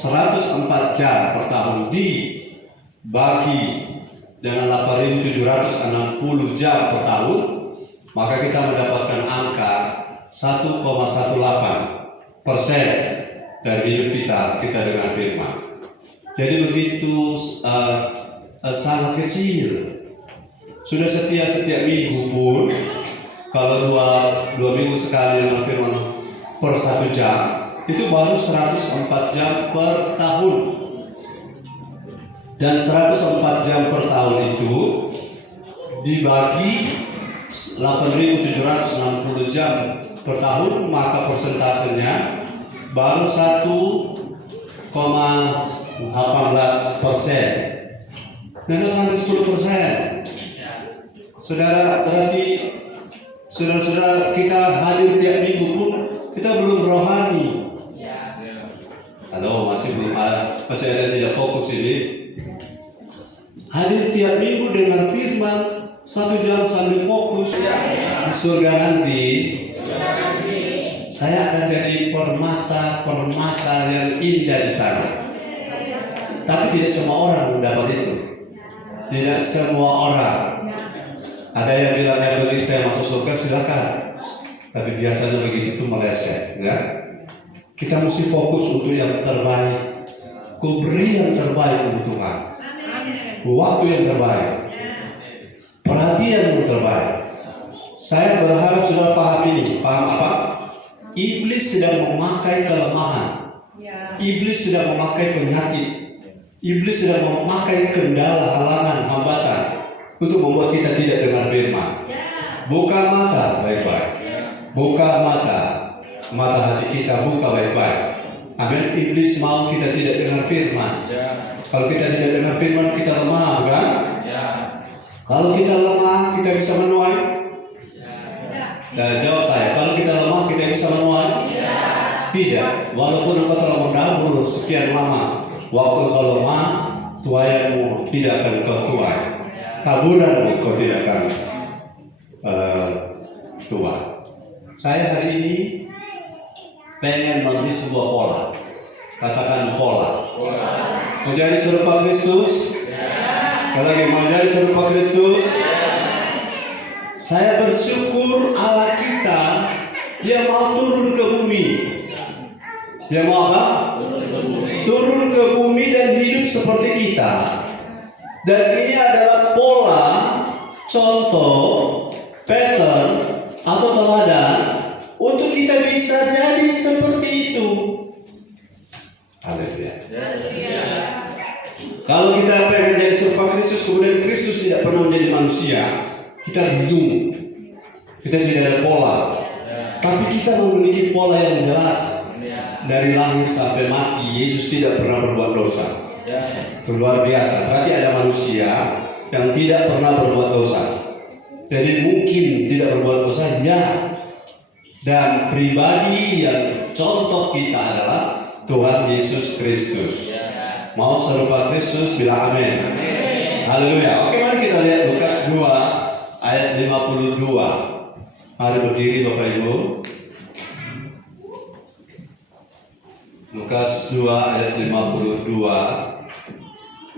104 jam per tahun dibagi dengan 8.760 jam per tahun, maka kita mendapatkan angka 1,18% dari hidup kita dengan firman. Jadi begitu sangat kecil. Sudah setiap minggu pun, kalau dua minggu sekali dengan firman per 1 jam, itu baru 104 jam per tahun. Dan 104 jam per tahun itu dibagi 8.760 jam per tahun, maka persentasenya baru 1,18%. Dan sampai 10%. Saudara, berarti saudara kita hadir tiap minggu pun kita belum rohani. Halo, masih ada tidak fokus ini. Hadir tiap minggu dengan firman 1 jam sambil fokus. Di surga nanti saya akan jadi permata yang indah di sana. Tapi tidak semua orang mendapat itu. Tidak semua orang. Ada yang bilang begitu saya masuk surga, silakan. Tapi biasanya begitu itu meleset, ya. Kita mesti fokus untuk yang terbaik. Ku beri yang terbaik untuk Tuhan. Waktu yang terbaik. Perhatian yang terbaik. Saya berharap sudah paham ini. Paham apa? Iblis sedang memakai kelemahan. Iblis sedang memakai penyakit. Iblis sedang memakai kendala, halangan, hambatan untuk membuat kita tidak dengar firman. Buka mata baik-baik. Buka mata hati kita, buka baik-baik. Amin. Iblis mau kita tidak dengar firman. Kalau kita tidak dengar firman, kita lemah, bukan? Kalau kita lemah, kita bisa menuai? Jawab saya, kalau kita lemah, kita bisa menuai? Tidak. Walaupun engkau telah menabur sekian lama, waktu kau lemah, tuaianmu tidak akan kau tuai. Taburanmu kau tidak akan tuai. Saya hari ini pengen memberi sebuah pola. Katakan pola. Mau jadi serupa Kristus? Sekali lagi, mau jadi serupa Kristus? Saya bersyukur Allah kita, Dia mau turun ke bumi. Dia mau apa? Turun ke bumi dan hidup seperti kita. Dan ini adalah pola, contoh, pattern, atau teladan untuk kita bisa jadi seperti itu. Haleluya. Kalau kita pengen jadi serupa Kristus, kemudian Kristus tidak pernah menjadi manusia, kita bingung. Kita tidak ada pola. Tapi kita memiliki pola yang jelas. Dari lahir sampai mati, Yesus tidak pernah berbuat dosa. Itu luar biasa. Berarti ada manusia yang tidak pernah berbuat dosa. Jadi mungkin tidak berbuat dosa, ya. Dan pribadi yang contoh kita adalah Tuhan Yesus Kristus. Mau serupa Kristus, bilang amin. Haleluya. Oke, mari kita lihat Lukas 2 ayat 52. Mari berdiri Bapak Ibu. Lukas 2 ayat 52.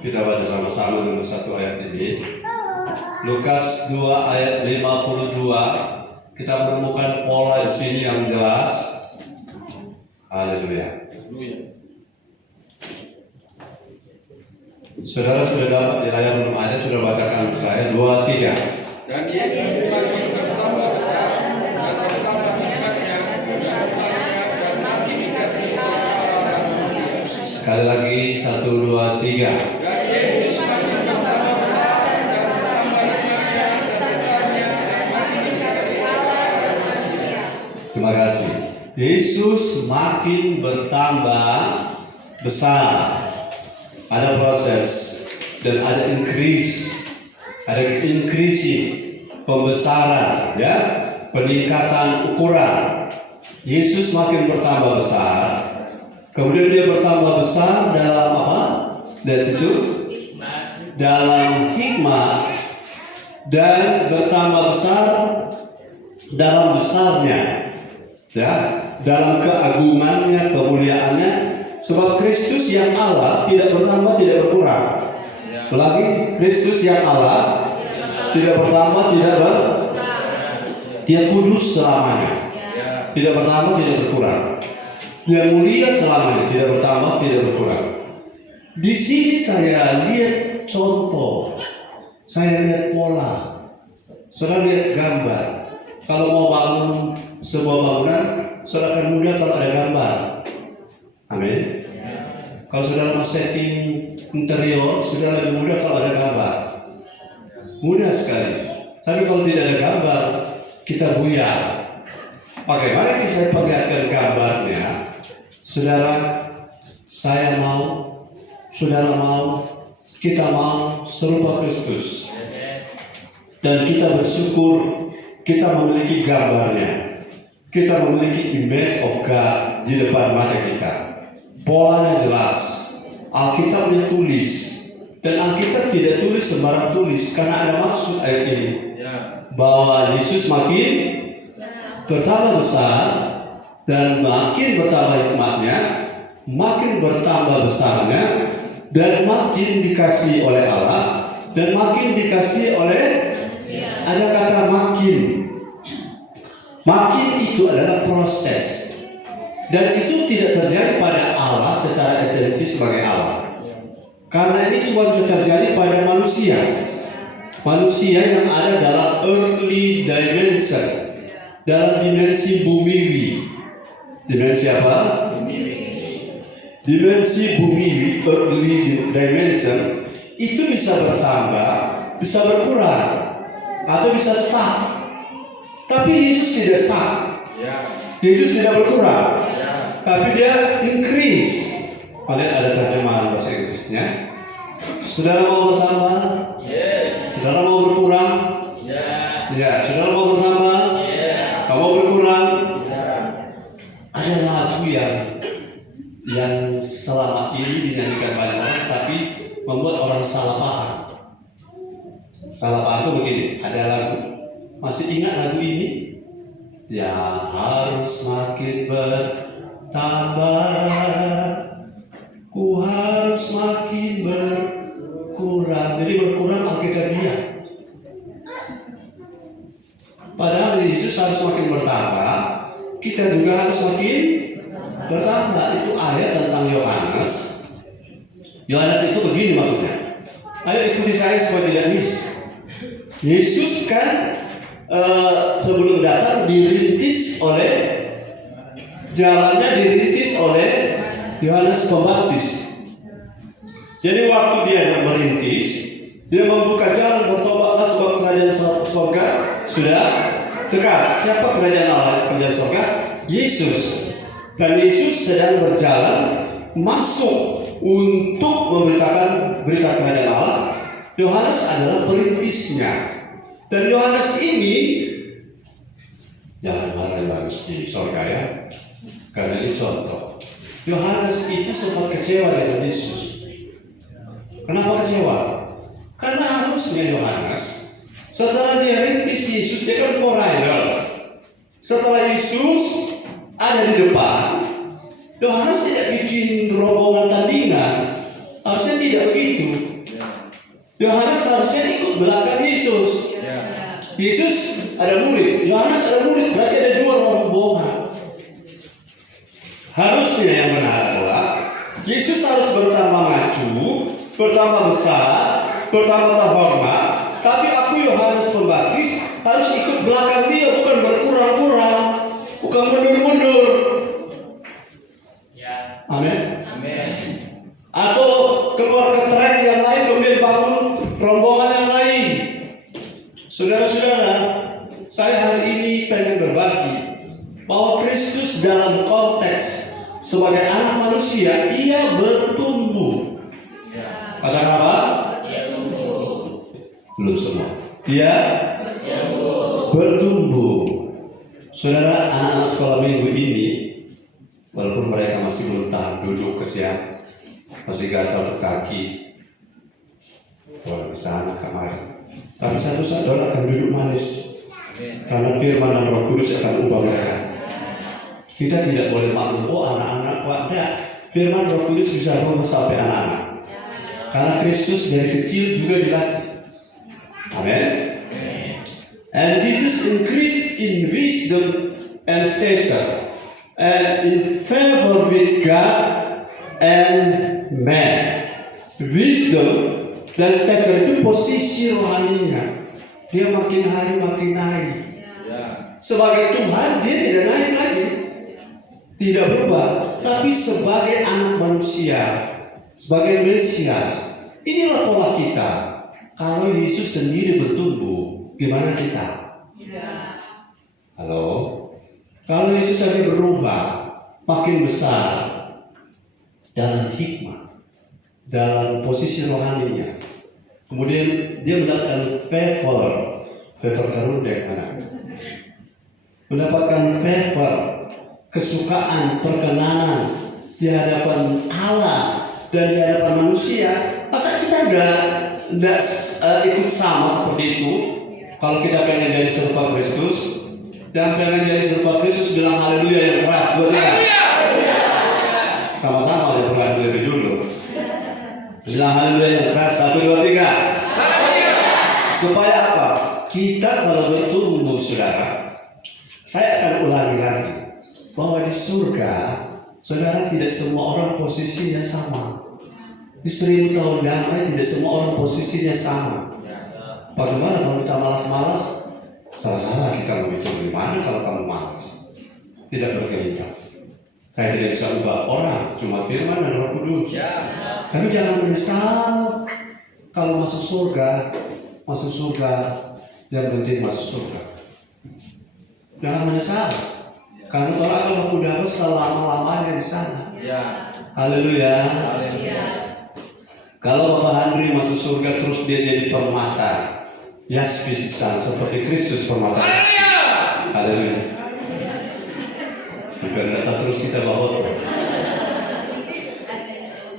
Kita baca sama-sama dengan satu ayat ini. Lukas 2 ayat 52. Kita menemukan pola di sini yang jelas. Haleluya. Saudara sudah dapat di layar belum ada, sudah bacakan saya 2, 3. Dan Yesus semakin bertambah besar dan bertambah hebatnya besarnya dan makin dikasihi oleh Allah dan manusia. Sekali lagi 1, 2, 3. Dan Yesus semakin bertambah besar dan bertambah hebatnya dan besarnya dan makin dikasihi Allah dan manusia. Terima kasih. Yesus makin bertambah besar. Ada proses dan ada increasing, pembesaran, ya, peningkatan ukuran. Yesus makin bertambah besar. Kemudian dia bertambah besar dalam apa? Dari situ, dalam hikmat, dan bertambah besar dalam besarnya, ya, dalam keagungannya, kemuliaannya, Sebab Kristus yang Allah tidak bertambah, tidak berkurang. Ulangi, Kristus yang Allah tidak bertambah, tidak berkurang. Dia kudus selamanya, tidak bertambah, tidak berkurang. Dia mulia selamanya, tidak bertambah, tidak berkurang. Di sini saya lihat contoh, saya lihat pola, saudara lihat gambar. Kalau mau bangun sebuah bangunan, saudara akan mudah kalau ada gambar. Amin. Kalau saudara mau setting interior, saudara lebih mudah kalau ada gambar. Mudah sekali. Tapi kalau tidak ada gambar, kita buyar. Bagaimana saya perlihatkan gambarnya? Saudara, saya mau, saudara mau, kita mau serupa Kristus. Dan kita bersyukur kita memiliki gambarnya. Kita memiliki image of God di depan mata kita. Polanya jelas. Alkitabnya tulis. Dan Alkitab tidak tulis sembarang tulis. Karena ada maksud ayat ini. Bahwa Yesus makin bertambah besar. Dan makin bertambah hikmatnya. Makin bertambah besarnya. Dan makin dikasihi oleh Allah. Dan makin dikasihi oleh, ada kata makin. Makin itu adalah proses. Dan itu tidak terjadi pada Allah secara esensi sebagai Allah. Karena ini cuma bisa terjadi pada manusia. Manusia yang ada dalam earthly dimension. Dalam dimensi bumiwi. Dimensi apa? Dimensi bumiwi, earthly dimension. Itu bisa bertambah, bisa berkurang, atau bisa stuck. Tapi Yesus tidak stuck. Yesus tidak berkurang. Tapi dia increase. Kalian ada terjemahan bahasa Inggrisnya. Saudara mau bertambah? Yes. Saudara mau berkurang? Ya. Saudara mau bertambah? Yes. Kamu berkurang? Ada lagu yang selama ini dinyanyikan banyak orang, tapi membuat orang salah paham. Salah paham itu begini. Ada lagu. Masih ingat lagu ini? Ya harus makin bertambah, ku harus makin berkurang. Jadi berkurang alkitabiah. Padahal Yesus harus makin bertambah, kita juga harus makin bertambah. Itu ayat tentang Yohanes. Yohanes itu begini maksudnya. Ayo ikuti saya supaya tidak miss. Yesus kan sebelum datang dirintis oleh, jalannya dirintis oleh Yohanes Pembaptis. Jadi waktu dia merintis, dia membuka jalan, bertobatlah sebab kerajaan surga sudah dekat. Siapa kerajaan Allah? Kerajaan surga? Yesus. Dan Yesus sedang berjalan masuk untuk memberitakan berita kerajaan Allah. Yohanes adalah perintisnya. Dan Yohanes ini, jangan marah Yohanes di surga ya, karena ini contoh. Yohanes itu sempat kecewa dengan Yesus. Kenapa kecewa? Karena harusnya Yohanes, setelah dia rintis Yesus, dia kan foreigner. Setelah Yesus ada di depan, Yohanes tidak bikin rombongan tandingan. Harusnya tidak begitu. Yohanes harusnya ikut belakang Yesus. Yesus ada murid, Yohanes ada murid, berarti ada dua rombongan. Harusnya yang benar adalah Yesus harus bertambah maju, bertambah besar, bertambah terhormat. Tapi aku Yohanes Pembaptis harus ikut belakang dia, bukan berkurang-kurang, bukan mundur-mundur. Amin. Atau keluar ke trek yang lain, kemudian bangun rombongan yang lain. Saudara-saudara, saya hari ini pengen berbagi bahwa Kristus dalam konteks sebagai anak manusia, ia bertumbuh. Katakan apa? Belum semua. Dia bertumbuh. Saudara, anak-anak sekolah minggu ini, walaupun mereka masih belum tahan duduk kesian, masih gatal kaki, ke sana kemari. Tapi satu saat orang akan duduk manis. Karena firman dan Roh Kudus akan ubah mereka. Kita tidak boleh maklum, oh anak-anak kok enggak. firman Roh Kudus bisa rumah sampai anak-anak. Karena Kristus dari kecil juga dilatih. Amin. And Jesus increased in wisdom and stature and in favor with God and man. Wisdom dan stature itu posisi rohaninya. Dia makin hari makin naik. Sebagai Tuhan dia tidak naik lagi, tidak berubah, tapi sebagai anak manusia, sebagai Mesias. Inilah pola kita. Kalau Yesus sendiri bertumbuh, gimana kita? Halo? Kalau Yesus saja berubah, makin besar dalam hikmah, dalam posisi rohaninya, kemudian dia mendapatkan favor karunia mana? Mendapatkan favor, kesukaan, perkenanan di hadapan Allah dan di hadapan manusia. Masa kita tidak ikut sama seperti itu? Kalau kita pengen jadi serupa Kristus, dan pengen jadi serupa Kristus, bilang haleluya yang keras, sama-sama aja berlaku lebih dulu. Bilang haleluya yang keras, 1, 2, 3. Supaya apa? Kita kalau bertumbuh, saudara, saya akan ulangi lagi bahwa di surga, saudara, tidak semua orang posisinya sama. Di 1000 tahun damai tidak semua orang posisinya sama. Bagaimana kalau kita malas-malas? Salah-salah kita mau hitung di mana kalau kamu malas. Tidak berkeinginan. Saya tidak bisa ubah orang, cuma firman dan Roh Kudus. Tapi jangan menyesal kalau masuk surga, yang penting masuk surga. Jangan menyesal, karena Tuhan akan memudahkan selama-lamanya di sana. Haleluya. Kalau Bapak Andri masuk surga terus dia jadi permata, yaspis seperti Kristus permata. Haleluya. Bukan data terus kita bawa.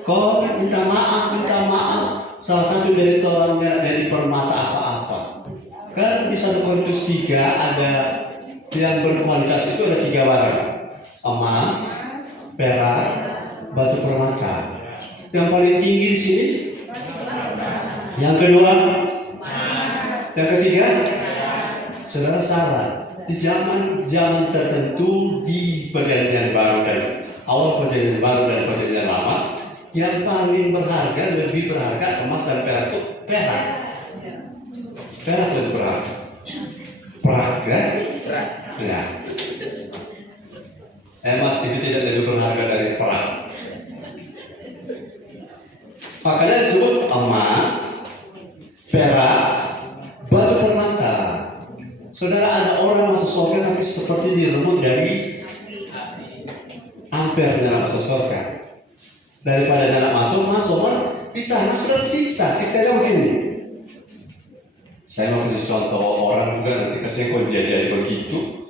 Kau minta maaf. Salah satu dari orangnya dari permata apa-apa. Kan di 1 Korintus 3 ada yang berkualitas itu ada 3 barang: emas, perak, batu permata. Yang paling tinggi di sini, yang kedua, yang ketiga, saudara salah. Di zaman tertentu di perjanjian baru dan awal perjanjian baru dan perjanjian lama, yang paling berharga, lebih berharga emas dan perak itu perak. Perak dan perak. Perak kan? Ya. Emas itu tidak lebih berharga dari perak. Makanya disebut emas, perak, batu permata. Saudara, ada orang masuk surga tapi seperti diremut dari ampernya masuk surga. Daripada anak masuk di sana sudah siksanya begini. Saya mau kasih contoh orang juga nanti kasih kau jadi begitu.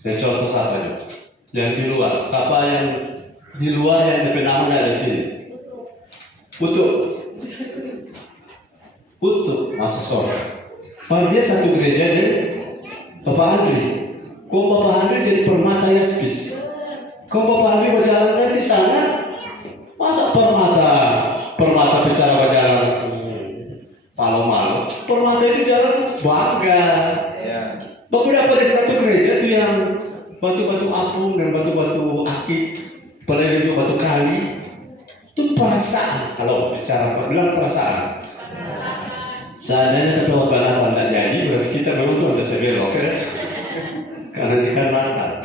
Saya contoh sahabatnya yang di luar. Siapa yang di luar yang DP nama ada di sini? Utuh masuk surga. Kalau dia satu gereja dan Bapak Andri, kok Bapak Andri jadi permata yaspis? Kok Bapak Andri berjalan di sana? Masa permata bicara berjalan malu-malu? Permata itu jalan bangga. Beberapa dari satu gereja itu yang batu-batu apung dan batu-batu akik, apalagi itu batu kali. Itu perasaan, kalau bicara bilang perasaan. Seandainya tapi waktu balatan tidak jadi, berarti kita memang tuh ada sebelok ya. Karena dia rata.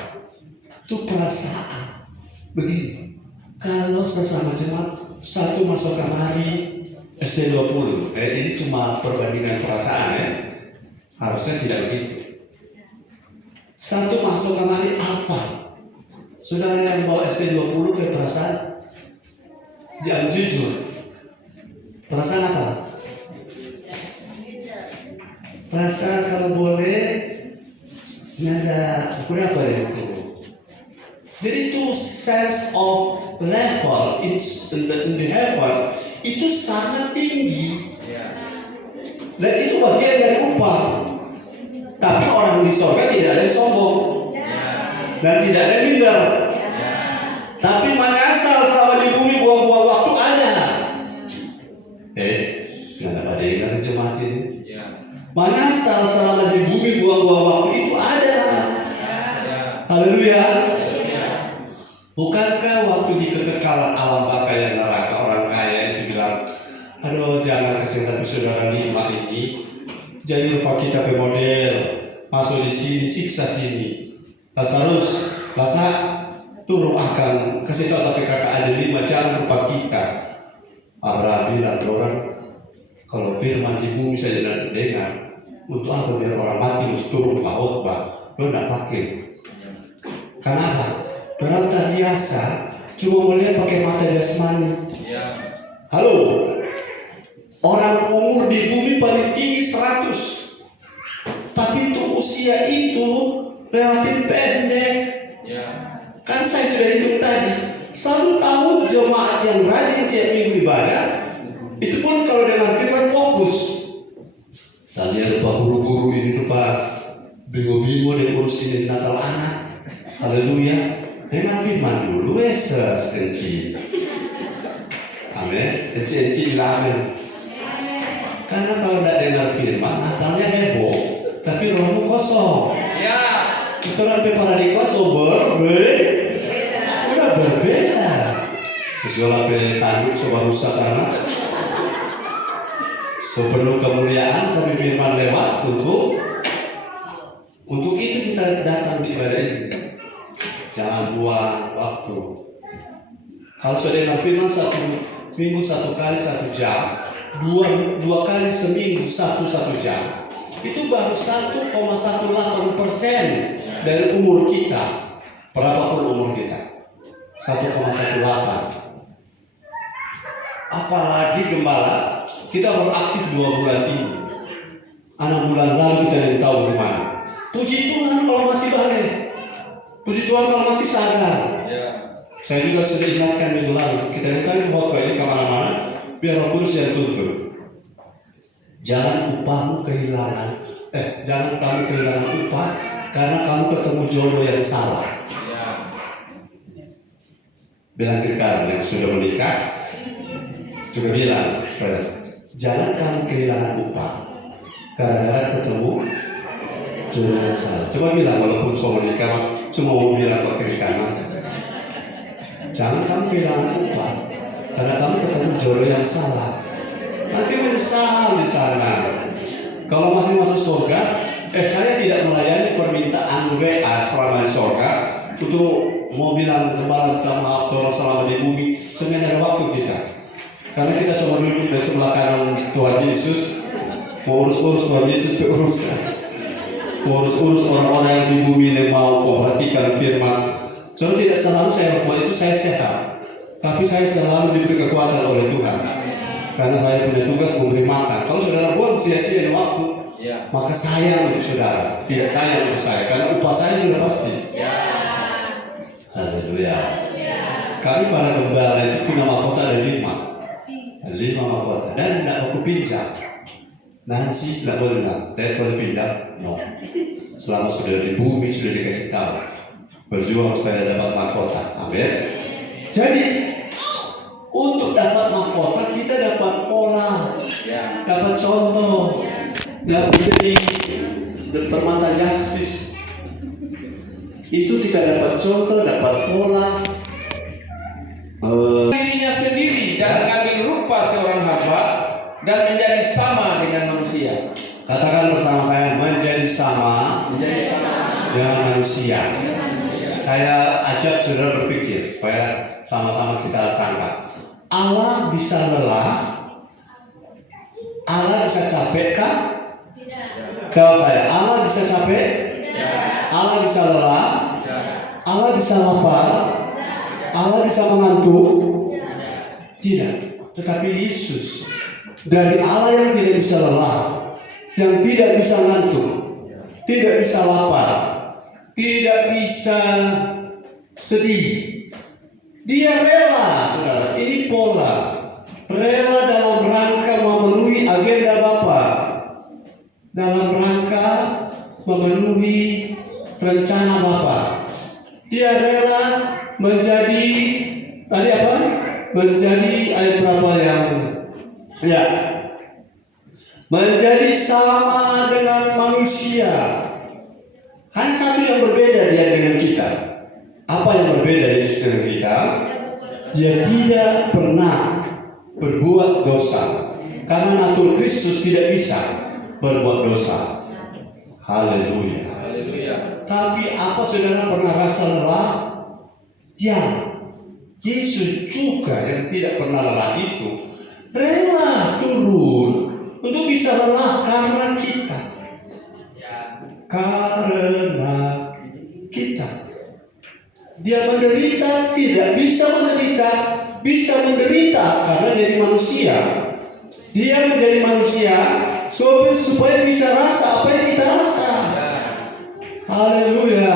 Itu perasaan. Begini, kalau sesama jemaat satu masuk kamari ST20, ini cuma perbandingan perasaan ya. Harusnya tidak begitu. Satu masuk kamari Alfa. Saudara yang bawa ST20 ke perasaan? Jangan jujur. Perasaan apa? Perasaan kalau boleh ada berapa ya itu? Jadi itu sense of level in the heaven itu sangat tinggi. Dan itu bagian dari upah. Tapi orang di surga tidak ada yang sombong dan tidak ada yang minder. Tapi menyasar sama Menyesal selama di bumi buang-buang waktu itu ada. Haleluya. Bukankah waktu di kekekalan alam baka yang neraka orang kaya itu bilang, aduh jangan kesehatan saudara 5 ini, jadi lupa kita pemodel, masuk di sini siksa sini. Lazarus, Lazar turun akan kasih tahu tapi kakak ada 5, jangan lupa kita. Abraham bilang orang, kalau firman di bumi saja tidak dengar, untuk apa biar orang mati mesti turun ke khotbah? Lo tidak pakai. Kenapa? Orang tak biasa cuma melihat pakai mata jasmani. Halo, orang umur di bumi paling tinggi 100, tapi untuk usia itu relatif pendek. Kan saya sudah hitung tadi, 1 tahun jemaat yang rajin tiap minggu ibadah, itu pun kalau dengan firman fokus. Tadi lupa guru-guru ini, lupa bingung-bingung yang urusin Natal anak. Haleluya. Dengan firman dulu Yesus kecil. Amin. Kecil-kecil amin. Karena kalau tidak dengar firman, Natalnya heboh, tapi rohmu kosong. Itu sampai paradigma sudah berbeda. Sesuai tanduk sobat rusak sana. Sebelum kemuliaan tapi firman lewat untuk itu kita datang di ibadah ini. Jangan buang waktu. Kalau sudah dengar firman 1 minggu 1 kali 1 jam, 2 kali seminggu 1 jam, itu baru 1,18% dari umur kita. Berapapun umur kita, 1,18. Apalagi gembala, kita baru aktif 2 bulan ini. 6 bulan lalu kita tidak tahu bagaimana. Puji Tuhan kalau masih balik. Puji Tuhan kalau masih sadar. Saya juga sudah ingatkan minggu lalu, kita ingatkan khotbah ini kemana-mana, biar Roh Kudus yang tuntun. Jangan upahmu kehilangan, jangan kamu kehilangan upah karena kamu ketemu jodoh yang salah. Bilang ke kamu yang sudah menikah, juga bilang, jangan kamu kehilangan upah karena ketemu jodoh yang salah. Coba bilang walaupun sudah menikah, cuma mau bilang ke kiri kanan. Jangan kamu kehilangan upah karena kamu ketemu jodoh yang salah. Nanti menyesal di sana. Kalau masih masuk surga, saya tidak melayani permintaan WA selama di surga untuk mau bilang kembali ke maaf tolong selama di bumi. Sebenarnya ada waktu kita. Karena kita semua duduk di sebelah kanan Tuhan Yesus, mau urus-urus Tuhan Yesus berurusan. Urus-urus orang-orang yang di bumi yang mau memperhatikan firman. So, tidak selalu saya lakukan itu saya sehat, tapi saya selalu diberi kekuatan oleh Tuhan. Karena saya punya tugas memberi makan. Kalau saudara buang sia-sia di waktu, maka sayang untuk saudara, tidak sayang untuk saya. Karena upah saya sudah pasti. Haleluya. Kami para gembala itu punya mahkota ada 5 mahkota dan tidak mau pinjam. Nancy tidak boleh tidak boleh pinjam. No. Selama sudah di bumi sudah dikasih tahu. Berjuang supaya dapat mahkota. Amin. Jadi untuk dapat mahkota kita dapat pola, dapat contoh, dapat jadi permata justice. Itu kita dapat contoh, dapat pola. Dirinya sendiri dan mengambil rupa seorang hamba dan menjadi sama dengan manusia. Katakan bersama saya, menjadi sama dengan manusia. Saya ajak saudara berpikir supaya sama-sama kita tangkap. Allah bisa lelah, Allah bisa capek kah? Jawab saya, Allah bisa capek? Allah bisa lelah? Allah bisa lapar? Allah bisa mengantuk? Tidak. Tetapi Yesus dari Allah yang tidak bisa lelah, yang tidak bisa ngantuk, tidak bisa lapar, tidak bisa sedih. Dia rela, saudara. Ini pola. Rela dalam rangka memenuhi agenda Bapa, dalam rangka memenuhi rencana Bapa. Dia rela menjadi tadi apa? Menjadi ayat berapa yang menjadi sama dengan manusia. Hanya satu yang berbeda dia dengan kita. Apa yang berbeda Yesus dengan kita? Dia tidak pernah berbuat dosa. Karena natur Kristus tidak bisa berbuat dosa. Haleluya. Tapi apa saudara pernah rasa lelah? Ya, Yesus juga yang tidak pernah lelah itu rela turun untuk bisa lelah karena kita. Karena kita. Dia menderita, tidak bisa menderita, bisa menderita karena jadi manusia. Dia menjadi manusia supaya bisa rasa apa yang kita rasa. Haleluya.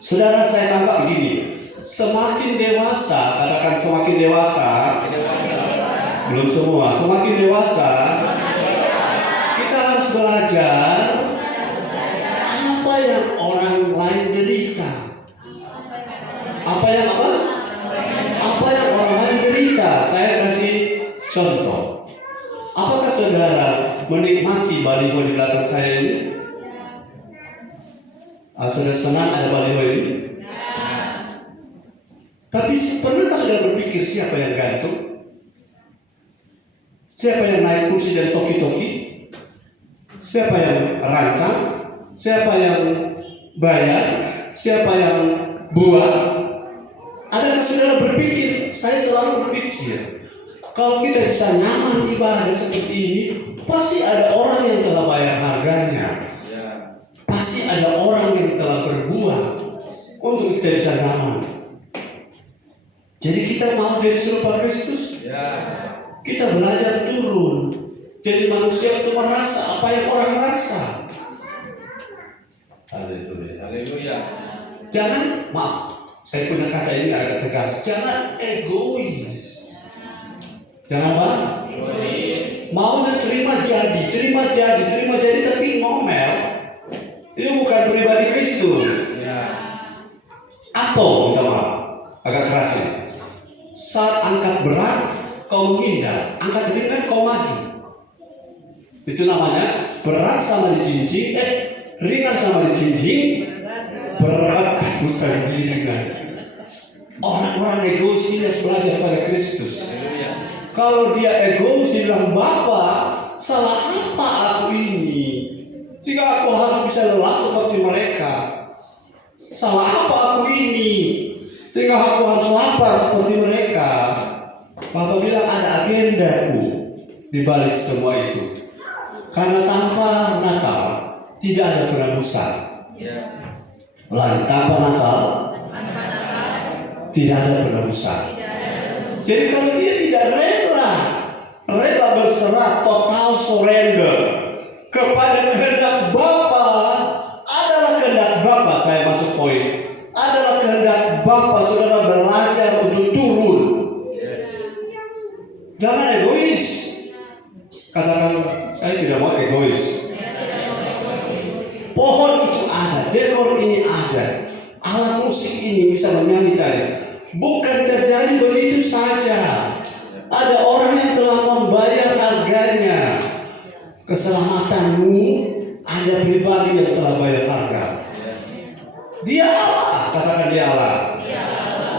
Saudara, saya tangkap begini. Semakin dewasa, katakan semakin dewasa. Belum semua. Semakin dewasa, kita harus belajar apa yang orang lain derita. Apa yang orang lain derita. Saya kasih contoh. Apakah saudara menikmati baliho di belakang saya ini? Saudara senang ada baliho ini? Tapi pernahkah saudara berpikir siapa yang gantung? Siapa yang naik kursi dan toki-toki? Siapa yang rancang? Siapa yang bayar? Siapa yang buat? Adakah saudara berpikir? Saya selalu berpikir, kalau kita bisa nyaman ibadah seperti ini, pasti ada orang yang telah bayar harganya. Pasti ada orang yang telah berbuat untuk kita bisa nyaman. Jadi kita mau jadi serupa Kristus. Kita belajar turun jadi manusia untuk merasa apa yang orang rasa. Haleluya. Jangan, maaf, saya punya kata ini agak tegas. Jangan egois. Jangan apa? Egois. Maunya terima jadi tapi ngomel. Itu bukan pribadi Kristus. Atau minta maaf, agak keras ini. Saat angkat berat, kau menghindar. Angkat ringan, kau maju. Itu namanya berat sama dijinjing, ringan sama dijinjing, berat usah ringan. Orang-orang egois ini harus belajar pada Kristus. Kalau dia egois, dia bilang, Bapak, salah apa aku ini? Sehingga aku harus bisa lelah seperti mereka. Salah apa aku ini? Sehingga aku harus lapar seperti mereka. Bapak bilang ada agendaku di balik semua itu. Karena tanpa Natal tidak ada penebusan. Lain tanpa Natal tidak ada penebusan. Jadi kalau dia tidak rela berserah, total surrender kepada kehendak Bapa, adalah kehendak Bapa. Saya masuk poin. Adalah kehendak Bapa saudara belajar untuk turun. Jangan egois. Katakan, saya tidak mau egois. Pohon itu ada, dekor ini ada, alat musik ini bisa menyanyi tadi. Bukan terjadi begitu saja. Ada orang yang telah membayar harganya. Keselamatanmu, ada pribadi yang telah bayar harga. Dia Allah, katakan dia Allah.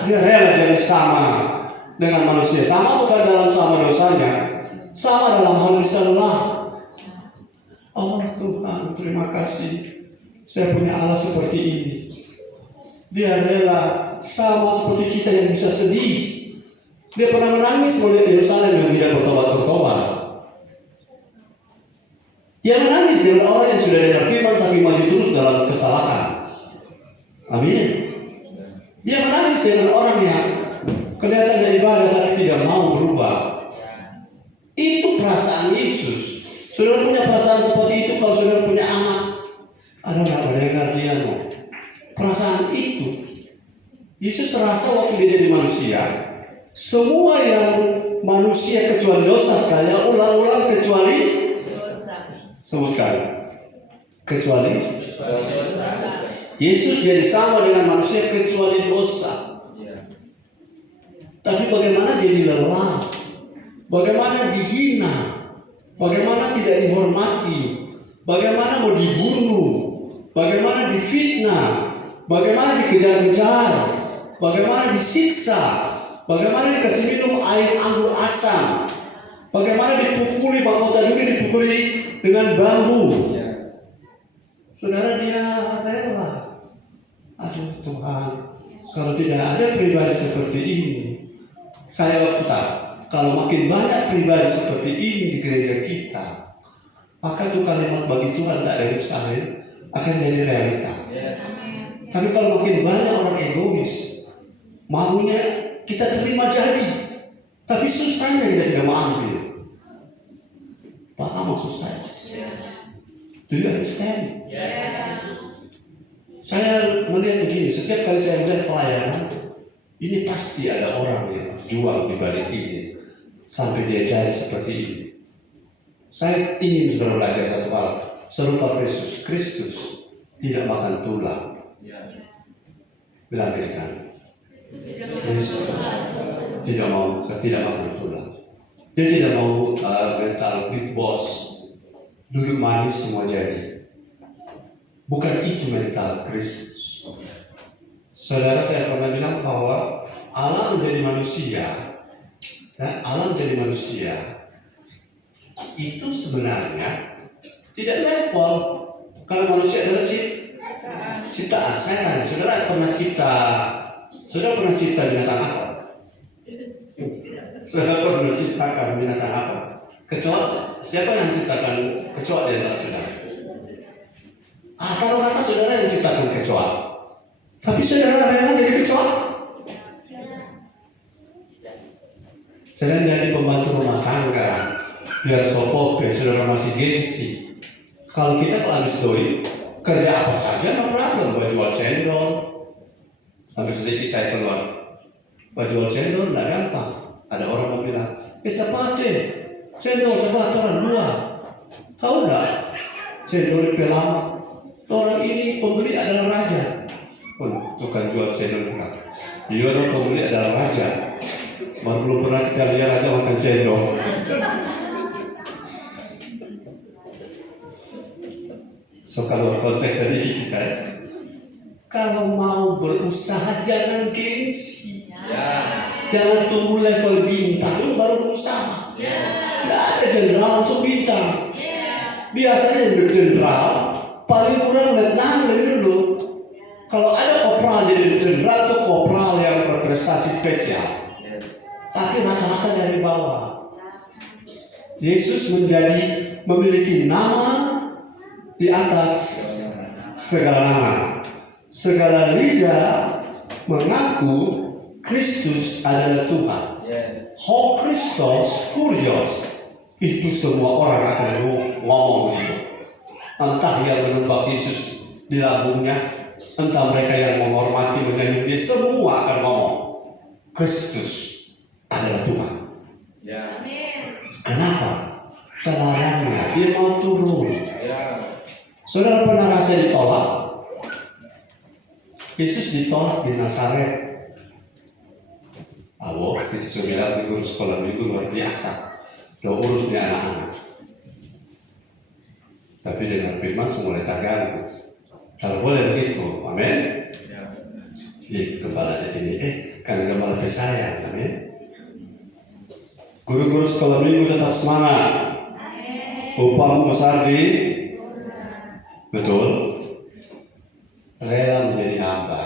Dia rela jadi sama dengan manusia. Sama bukan dalam sama dosanya, sama dalam hal bisa lelah. Oh Tuhan, terima kasih. Saya punya Allah seperti ini. Dia rela sama seperti kita yang bisa sedih. Dia pernah menangis melihat Yerusalem yang tidak bertobat. Dia menangis dengan orang yang sudah dengar firman tapi maju terus dalam kesalahan. Amin. Dia menangis dengan orang yang kelihatan dari ibadah tapi tidak mau berubah. Itu perasaan Yesus. Saudara punya perasaan seperti itu kalau saudara punya anak. Ada nggak mendengar dia no? Perasaan itu Yesus rasa waktu dia jadi manusia, semua yang manusia kecuali dosa sekalian, ulang-ulang kecuali dosa. Sebutkan kecuali dosa. Yesus jadi sama dengan manusia kecuali dosa. Tapi bagaimana jadi lelah? Bagaimana dihina? bagaimana tidak dihormati, bagaimana mau dibunuh, bagaimana difitnah, bagaimana dikejar-kejar, bagaimana disiksa, bagaimana dikasih minum air anggur asam, bagaimana dipukuli mahkota dunia, dipukuli dengan bambu. Saudara, dia rela. Aduh Tuhan, kalau tidak ada pribadi seperti ini, saya tetap. Kalau makin banyak pribadi seperti ini di gereja kita, maka itu kalimat bagi Tuhan tak ada mustahil akan jadi realita. Tapi kalau makin banyak orang egois, maunya kita terima jadi, tapi susahnya kita tidak mau ambil. Paham maksud saya? Do you understand? Saya melihat begini, setiap kali saya melihat pelayanan, ini pasti ada orang yang jual di balik ini sampai dia jadi seperti ini. Saya ingin saudara belajar satu hal, serupa Kristus. Kristus tidak makan tulang. Bilang kiri kanan. Kristus tidak makan tulang. Dia tidak mau mental big boss, duduk manis semua jadi. Bukan itu mental Kristus. Saudara, saya pernah bilang bahwa Allah menjadi manusia, dan Allah menjadi manusia itu sebenarnya tidak level. Kalau manusia adalah ciptaan. Saya, saudara pernah cipta binatang apa? Saudara pernah ciptakan binatang apa? Kecoa, siapa yang ciptakan kecoa di antara saudara? Taruh kata saudara yang ciptakan kecoa. Tapi saudara rela jadi kecoa? Saudara jadi pembantu rumah tangga, biar sopope, saudara masih gengsi. Kalau kita habis doi, kerja apa saja no problem. Jual cendol, sampai sedikit saya keluar. Jual cendol tidak gampang. Ada orang mau bilang, cepat deh, cendol cepat orang 2. Tahu nggak? Cendol pelama. Orang ini pembeli adalah raja. Tukang jual cendol bilang, iya dong, pembeli adalah raja. Belum pernah kita lihat raja makan cendol. So kalau konteks sedikit kita, kalau mau berusaha jangan gengsi. Jangan tunggu level bintang baru berusaha. Tidak ada jenderal langsung bintang. Biasanya yang jenderal paling kurang 6 lebih dulu. Kalau ada kopral jadi jenderal itu kopral yang berprestasi spesial. Tapi rata-rata dari bawah. Yesus memiliki nama di atas segala nama. Segala lidah mengaku Kristus adalah Tuhan. Ho Christos Kurios. Itu semua orang akan ngomong begitu. Entah yang menembak Yesus di lambungnya, entah mereka yang menghormati menyanyi dia, semua akan ngomong Kristus adalah Tuhan. Kenapa? Terlarangnya dia mau turun. Saudara pernah rasa ditolak? Yesus ditolak di Nazaret. Kita sudah bilang urus sekolah minggu luar biasa. Udah urusnya anak-anak. Tapi dengan firman mulai terganggu. Kalau boleh begitu, amin. Kepala ini, karena kepala saya, amin. Guru-guru sekolah minggu tetap semangat. Upahmu besar di, betul. Rela menjadi hamba,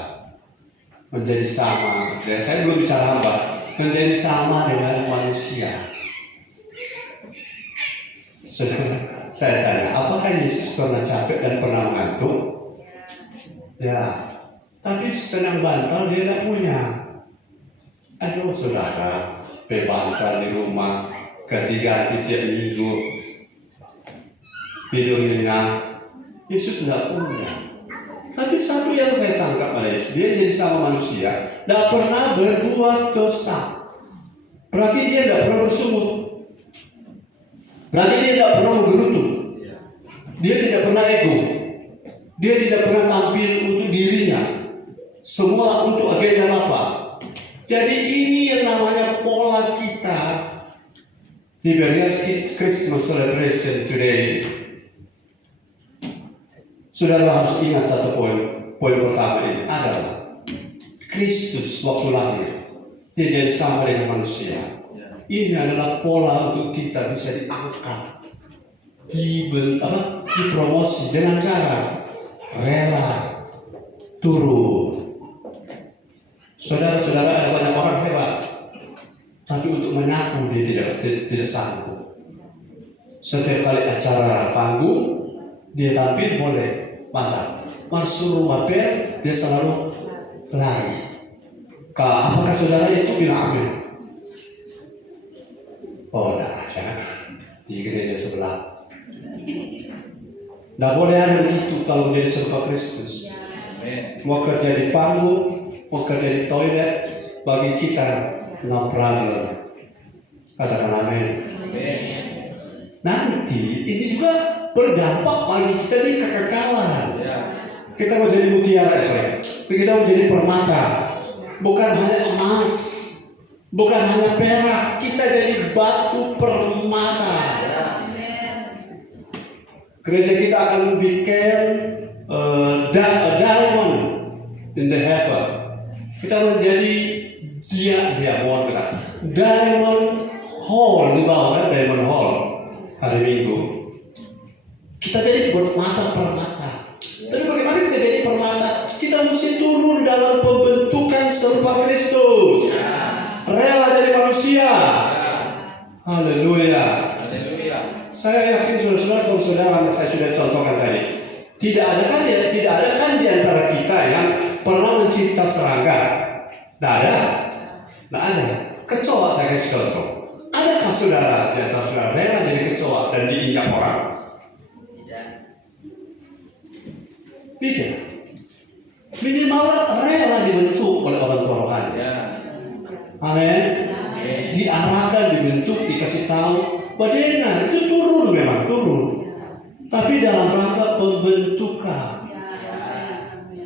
menjadi sama. Dan saya belum bicara hamba, menjadi sama dengan manusia. Saya tanya, apakah Yesus pernah capek dan pernah mengantuk? Ya, tapi senang bantal dia tidak punya. Aduh saudara, bantal di rumah, ganti-ganti tiap minggu, tidur nyenyak. Yesus tidak punya. Tapi satu yang saya tangkap pada Yesus, dia jadi sama manusia, tidak pernah berbuat dosa. Berarti dia tidak pernah bersungut. Berarti dia tidak pernah menggerutu. Dia tidak pernah ego. Dia tidak pernah tampil untuk dirinya. Semua untuk agenda Bapa. Jadi ini yang namanya pola kita. Tiberias Christmas celebration today, saudara harus ingat satu poin. Poin pertama ini adalah Kristus waktu lahir, dia jadi sama dengan manusia. Ini adalah pola untuk kita bisa diangkat, dipromosi dengan cara rela turun. Saudara-saudara, ada banyak orang hebat, tapi untuk menyapu dia tidak sanggup. Setiap kali acara panggung, dia tampil boleh, mantap. Suruh mapel, dia selalu lari. Apakah saudara itu bilang amin? Oh, dah, jangan. Di gereja sebelah. Tidak boleh ada begitu kalau menjadi serupa Kristus. Mau kerja di panggung, mau kerja di toilet, bagi kita no problem. Katakan amin. Nanti ini juga berdampak bagi kita di kekekalan. Kita mau jadi mutiara, kita mau jadi permata, bukan hanya emas, bukan hanya perak, kita jadi batu permata. Gereja kita akan bikin diamond in the heaven. Kita menjadi diamond hall di bawah, kan? Diamond hall hari Minggu. Kita jadi permata. Tapi bagaimana kita jadi permata? Kita mesti turun dalam pembentukan serupa Kristus. Rela jadi manusia. Haleluya. Saya yakin saudara-saudara, kalau saudara saya sudah contohkan tadi, tidak ada kan di antara kita yang pernah mencipta serangga. Tidak ada. Kecoa saya kasih contoh. Adakah saudara di antara saudara rela jadi kecoa dan diinjak orang? Tidak. Minimal rela dibentuk oleh orang tua rohani. Amin. Diarahkan, dibentuk, dikasih tahu. Badena itu memang turun. Tapi dalam rangka pembentukan.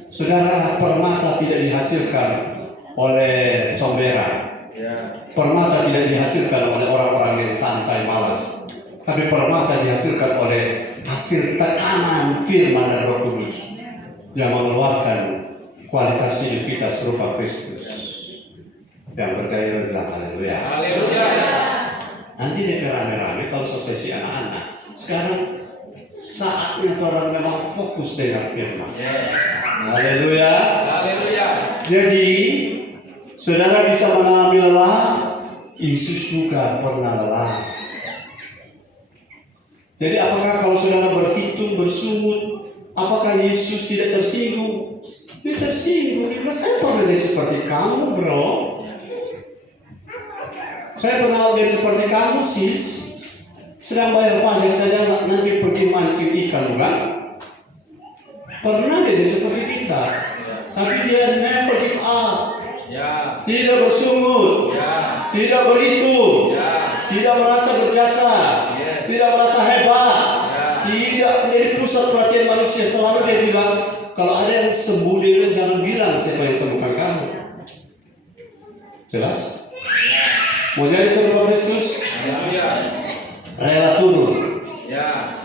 Saudara, permata tidak dihasilkan oleh comberan. Permata tidak dihasilkan oleh orang-orang yang santai malas. Tapi permata dihasilkan oleh hasil tekanan firman dan Roh Kudus yang mengeluarkan kualitas hidup kita serupa Kristus. Yang bergairah bilang haleluya. Nanti dia rame-rame kalau sesi anak-anak. Sekarang saatnya orang memang fokus dengan firman. Haleluya. Jadi saudara bisa mengalami lelah. Yesus juga pernah lelah. Jadi apakah kalau saudara berhitung, bersungut, apakah Yesus tidak tersinggung? Dia tersinggung. Saya pernah jadi seperti kamu, bro. Saya pernah jadi seperti kamu, sis. Sedang bayar pajak saja nanti pergi mancing ikan, bukan? Pernah jadi seperti kita. Tapi dia never give up. Tidak bersungut. Tidak berhitung. Tidak merasa berjasa. Tidak merasa hebat. Tidak menjadi pusat perhatian manusia. Selalu dia bilang, kalau ada yang sembuh, dia jangan bilang siapa yang sembuhkan kamu. Jelas? Mau jadi serupa Kristus? Rela turun.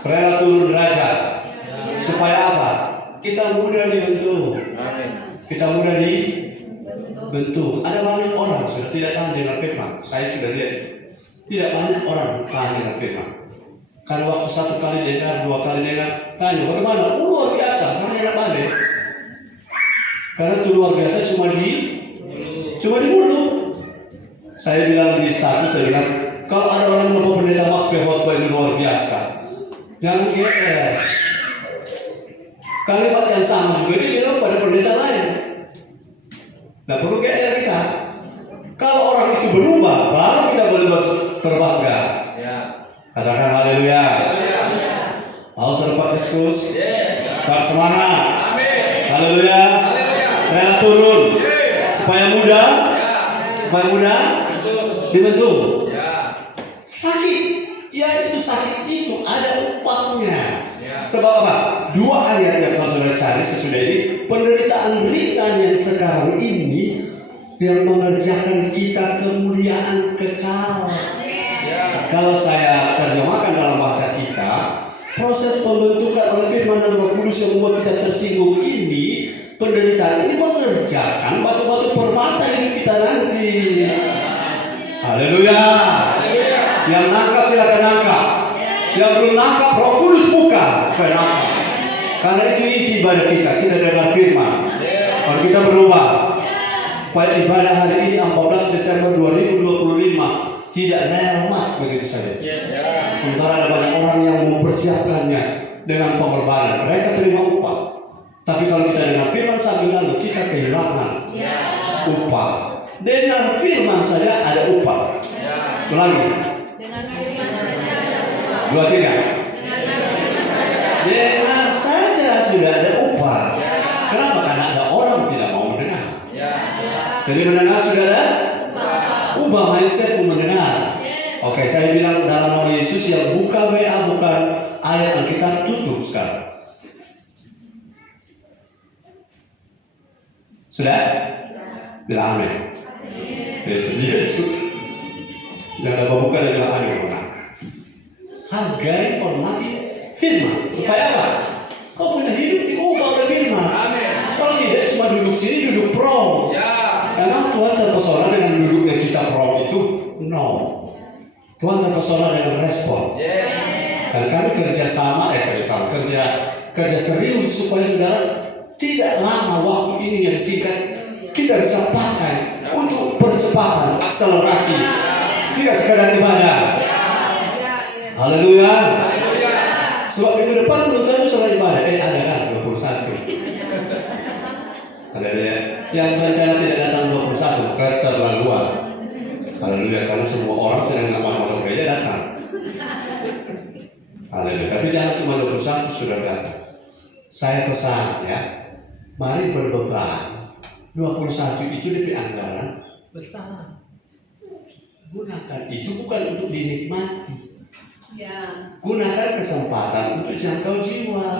Rela turun derajat. Supaya apa? Kita mudah dibentuk. Kita mudah dibentuk. Ada banyak orang sudah tidak tahan dengan firman. Saya sudah lihat itu. Tidak banyak orang tahan dengan firman. Kalau waktu satu kali dengar, dua kali dengar, tanya bagaimana? Luar biasa. Karena enak banget. Karena itu luar biasa cuma di mulut. Saya bilang di status, saya bilang, kalau ada orang yang mau pendeta Max khotbah ini luar biasa, jangan GR. Kalimat yang sama juga dia bilang pada pendeta lain. Tidak perlu GR kita. Kalau orang itu berubah, baru kita boleh berbangga. Katakan haleluya. Mau serupa Kristus? Tetap semangat. Haleluya. Rela turun supaya mudah dibentuk. Sakit, ya itu sakit itu ada upahnya. Sebab apa? Dua ayat yang kalau saudara cari sesudah ini, penderitaan ringan yang sekarang ini yang mengerjakan kita kemuliaan kekal. kalau saya terjemahkan dalam bahasa kita, proses pembentukan oleh firman dan Roh Kudus yang membuat kita tersinggung ini, penderitaan ini mengerjakan batu-batu permata hidup kita nanti. Haleluya. Yang nangkap silakan nangkap. Yang belum nangkap, Roh Kudus buka supaya nangkap. Karena itu inti ibadah kita. Kita dengar firman. Kalau kita berubah, supaya ibadah hari ini 14 Desember 2025 tidak lewat begitu saja. Sementara ada banyak orang yang mempersiapkannya dengan pengorbanan. Mereka terima upah. Tapi kalau kita dengar firman sambil lalu, kita kehilangan upah. Dengar firman saja ada upah. Ulangi. Dua tiga. Dengar saja sudah ada upah. Kenapa? Karena ada orang tidak mau mendengar. Jadi mendengar sudah ada ubah mindset mendengar. Oke, saya bilang dalam nama Yesus yang buka WA bukan ayat Alkitab, tutup sekarang. Sudah? Bilang amin. Yesus dia itu. Jangan lupa buka dan bilang amin. Hargai, hormati firman. Supaya apa? Kau punya hidup diubah oleh firman. Kalau tidak cuma duduk sini, duduk prom. Memang Tuhan terpesona dengan duduknya kita prom itu? No. Tuhan terpesona dengan respon. Dan kami kerja serius supaya saudara tidak lama waktu ini yang singkat kita bisa pakai untuk percepatan, akselerasi, tidak sekadar ibadah. Haleluya. Sebab minggu depan belum tentu selesai ibadah. Ada kan 21. Haleluya. Yang rencana tidak datang 21 keterlaluan. Haleluya, karena semua orang sedang masuk gereja datang. Haleluya. Tapi jangan cuma 21 sudah datang. Saya pesan ya, mari berbeban. 21 itu lebih anggaran besar. Gunakan itu bukan untuk dinikmati. Gunakan kesempatan untuk jangkau jiwa.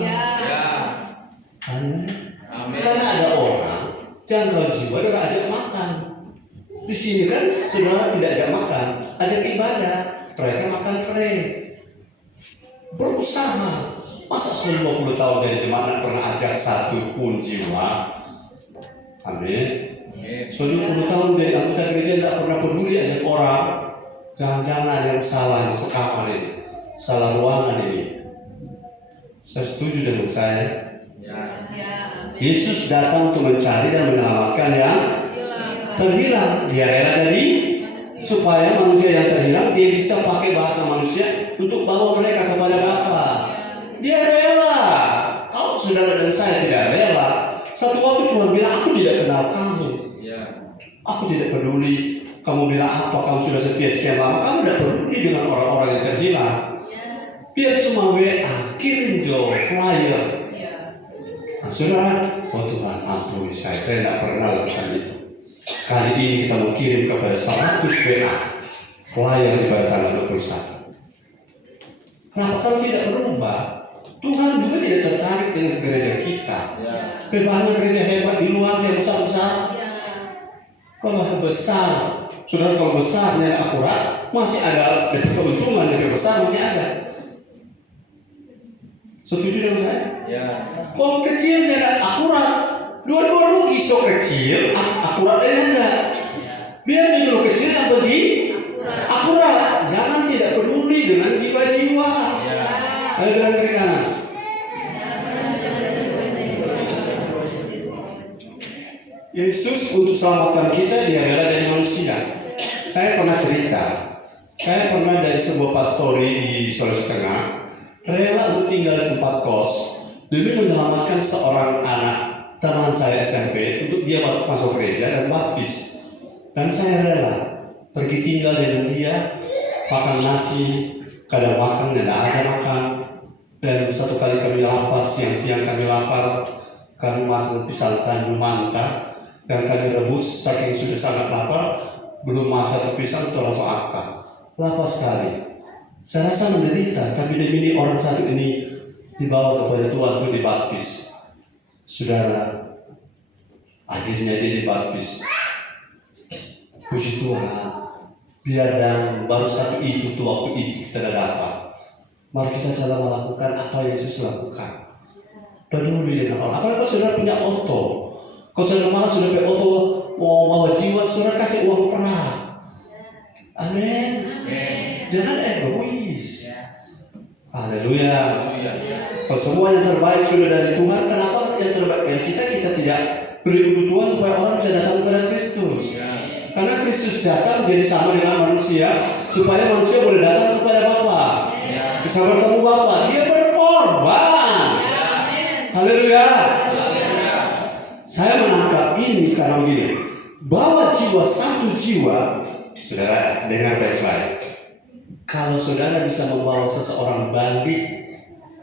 Amin. Karena ada orang jangkau jiwa dengan ajak makan. Di sini kan saudara tidak ajak makan, ajak ibadah. Mereka makan free. Berusaha. Masa 20 tahun jadi jemaat pernah ajak satu pun jiwa? Amin. 20 tahun jadi anggota gereja tidak pernah peduli ajak orang. Jangan-jangan yang salah masuk kapal ini, salah ruangan ini. Saya setuju dengan saya. Yesus datang untuk mencari dan menyelamatkan yang terhilang. Dia rela jadi supaya manusia yang terhilang dia bisa pakai bahasa manusia untuk bawa mereka kepada Bapa. Dia rela. Kalau saudara dan saya tidak rela, satu waktu Tuhan bilang, aku tidak kenal kamu. Aku tidak peduli kamu bilang apa, kamu sudah setia sekian lama, kamu tidak peduli dengan orang-orang yang terhilang. Biar cuma WA, kirim flyer. Nah, saudara, oh Tuhan ampuni saya tidak pernah lakukan itu. Kali ini kita mau kirim kepada 100 WA flyer ibadah tanggal 21. Kenapa kalau tidak berubah? Tuhan juga tidak tertarik dengan gereja kita. Banyak gereja hebat di luar yang besar-besar. Kalau besar, saudara, kalau besarnya akurat, masih ada keuntungan yang besar, masih ada. Setuju dengan saya? Kalau kecilnya ada akurat, dua-dua rugi. So kecil, akurat ada. Biar dulu kecil yang pergi akurat. Jangan tidak peduli dengan jiwa-jiwa. Ayo bilang kiri kanan. Yesus untuk selamatkan kita, dia rela jadi manusia. Saya pernah cerita, saya pernah dari sebuah pastori di Sulawesi Tengah, rela untuk tinggal di tempat kos demi menyelamatkan seorang anak teman saya SMP untuk dia masuk gereja dan baptis. Dan saya rela pergi tinggal dengan dia, makan nasi, kadang makan dan tidak ada makan. Dan satu kali kami lapar, siang-siang kami lapar, kami makan pisang tanjung manta. Dan kami rebus, saking sudah sangat lapar, belum masak pisang itu langsung akar. Lapar sekali. Saya rasa menderita, tapi demi orang satu ini dibawa kepada Tuhan untuk dibaptis. Saudara, akhirnya dia dibaptis. Puji Tuhan. biar baru satu itu tuh waktu itu kita dapat. Mari kita coba melakukan apa yang Yesus lakukan. Peduli dengan orang. Apalagi kalau saudara punya auto, kalau saudara malah sudah punya auto mau bawa jiwa, saudara kasih uang perang. Amin. Jangan egois. Haleluya. Kalau semua yang terbaik sudah dari Tuhan, kenapa yang terbaik dari kita tidak beri kebutuhan supaya orang bisa datang kepada Kristus? Karena Kristus datang jadi sama dengan manusia, supaya manusia boleh datang kepada Bapa. Bisa bertemu Bapa. Dia berkorban. Haleluya. Saya menangkap ini karena begini, bawa jiwa satu jiwa. Saudara dengar baik-baik. Kalau saudara bisa membawa seseorang balik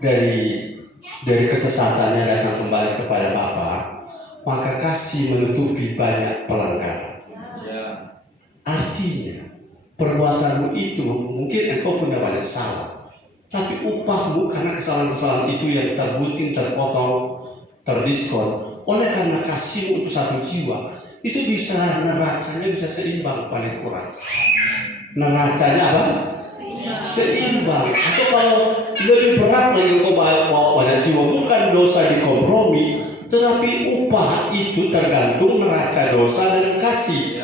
dari kesesatannya datang kembali kepada Bapa, maka kasih menutupi banyak pelanggaran. Artinya perbuatanmu itu mungkin engkau punya banyak salah, tapi upahmu karena kesalahan-kesalahan itu yang tergunting, terpotong, terdiskon oleh karena kasihmu untuk satu jiwa, itu bisa neracanya bisa seimbang paling kurang. Neracanya apa? Seimbang. Atau kalau lebih berat lagi engkau bawa banyak jiwa, bukan dosa dikompromi, tetapi upah itu tergantung neraca dosa dan kasih.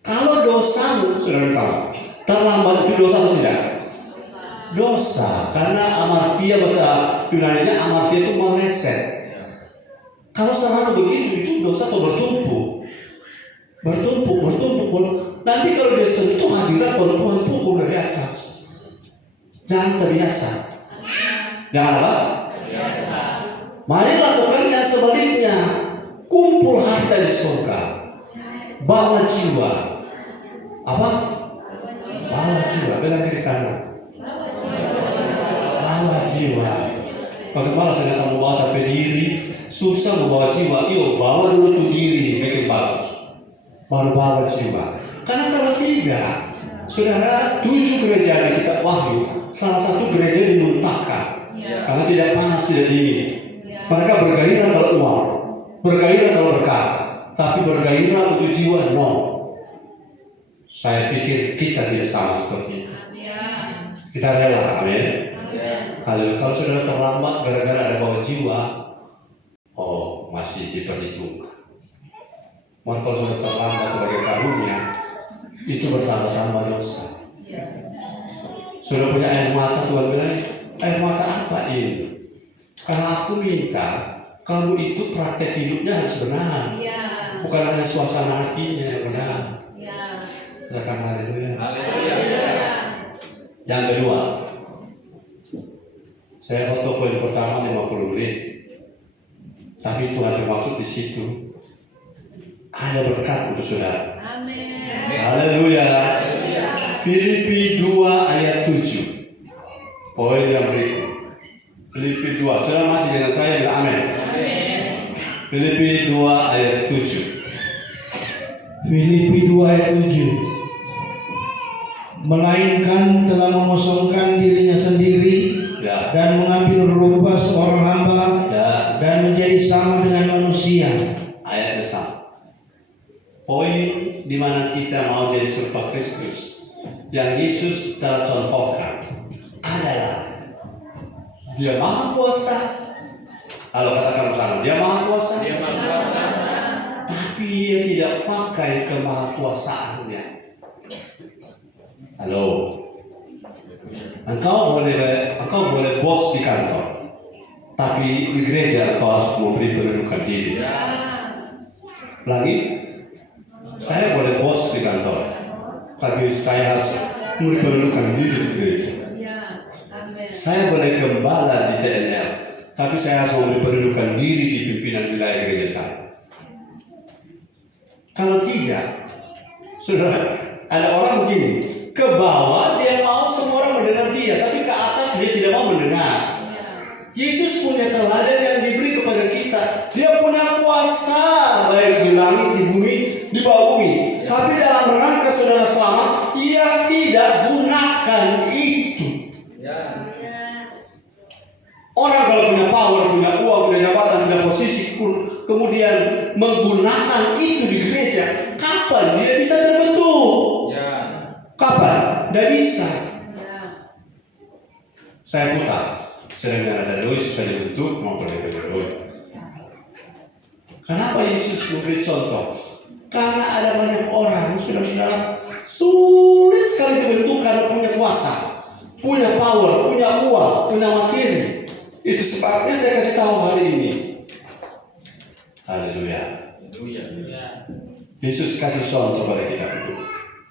Kalau dosamu, saudara tahu, terlambat itu dosa atau tidak? Dosa, karena amartia bahasa Yunani-nya amartia itu meleset. Kalau serangan begitu, itu dosa selalu bertumpuk. Nanti kalau dia sentuh hadirat Tuhan pukul dari atas. Jangan terbiasa. Jangan apa? Terbiasa. Mari lakukan yang sebaliknya. Kumpul harta di surga. Bawa jiwa. Apa? Bawa jiwa. Bilang kiri kanan. Bawa jiwa. Bagaimana saya datang membawa tapi diri susah membawa jiwa. Iyo, bawa dulu tuh diri, makin bagus. Baru bawa jiwa. Karena kalau tidak, saudara, 7 gereja yang kita wahyu, salah satu gereja dimuntahkan. Karena tidak panas, tidak dingin. Mereka bergairah kalau uang, bergairah kalau berkat, tapi bergairah untuk jiwa, no. Saya pikir kita tidak sama seperti itu. Kita rela, amin. Kalau saudara terlambat gara-gara ada bawa jiwa, oh masih diperhitungkan. Maka kalau saudara terlambat sebagai karunia, itu bertambah-tambah dosa. Sudah punya air mata, Tuhan bilang, air mata apa ini? Karena aku minta kamu itu praktek hidupnya harus benar, bukan hanya suasana hatinya yang benar. Katakan haleluya. Yang kedua, saya foto poin pertama 50 menit, tapi Tuhan bermaksud di situ ada berkat untuk saudara. Haleluya. Filipi 2 ayat 7. Poin yang berikut. Filipi 2. Saudara masih dengan saya, bilang amin. Filipi 2 ayat 7. Filipi 2 ayat 7. Melainkan telah mengosongkan dirinya sendiri dan mengambil rupa seorang hamba dan menjadi sama dengan manusia. Ayat sama. Poin di mana kita mau jadi serupa Kristus yang Yesus telah contohkan adalah Dia Maha Kuasa. Kalau katakan bersama, Dia Maha Kuasa. Tapi Dia tidak pakai kemahakuasaannya. Halo. Engkau boleh bos di kantor, tapi di gereja engkau harus memberi pendudukan diri. Lagi, saya boleh bos di kantor, tapi saya harus memberi pendudukan diri di gereja. Saya boleh gembala di TNL, tapi saya harus memberi pendudukan diri di pimpinan wilayah gereja saya. Kalau tidak, saudara, ada orang begini, ke bawah dia mau semua orang mendengar dia, tapi ke atas dia tidak mau mendengar. Yesus punya teladan yang diberi kepada kita. Dia punya kuasa baik di langit, di bumi, di bawah bumi. Tapi dalam rangka saudara selamat, Ia tidak gunakan itu. Orang kalau punya power, punya uang, punya jabatan, punya posisi, kemudian menggunakan itu di gereja, kapan dia bisa terbentuk? Kapan? Tidak bisa. Saya putar. Sedangkan ada doi susah dibentuk, mau pergi ke doi. Kenapa Yesus memberi contoh? Karena ada banyak orang, saudara-saudara, sulit sekali dibentuk karena punya kuasa, punya power, punya uang, punya materi. Itu sebabnya saya kasih tahu hari ini. Haleluya. Yesus kasih contoh pada kita itu.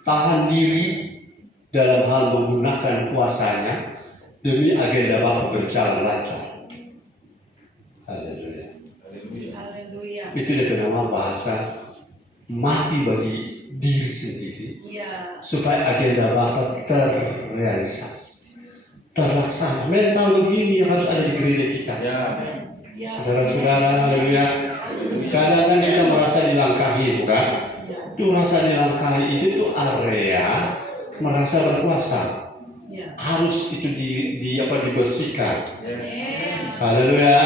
Tahan diri dalam hal menggunakan kuasanya demi agenda Bapa berjalan lancar. Haleluya. Itu dia nama bahasa mati bagi diri sendiri, supaya agenda Bapa terrealisasi, terlaksana. Mental begini yang harus ada di gereja kita. Saudara-saudara, haleluya. Kadang kan kita merasa dilangkahi, bukan? Itu merasa dilangkahi itu tuh area merasa berkuasa. Harus itu dibersihkan. Haleluya.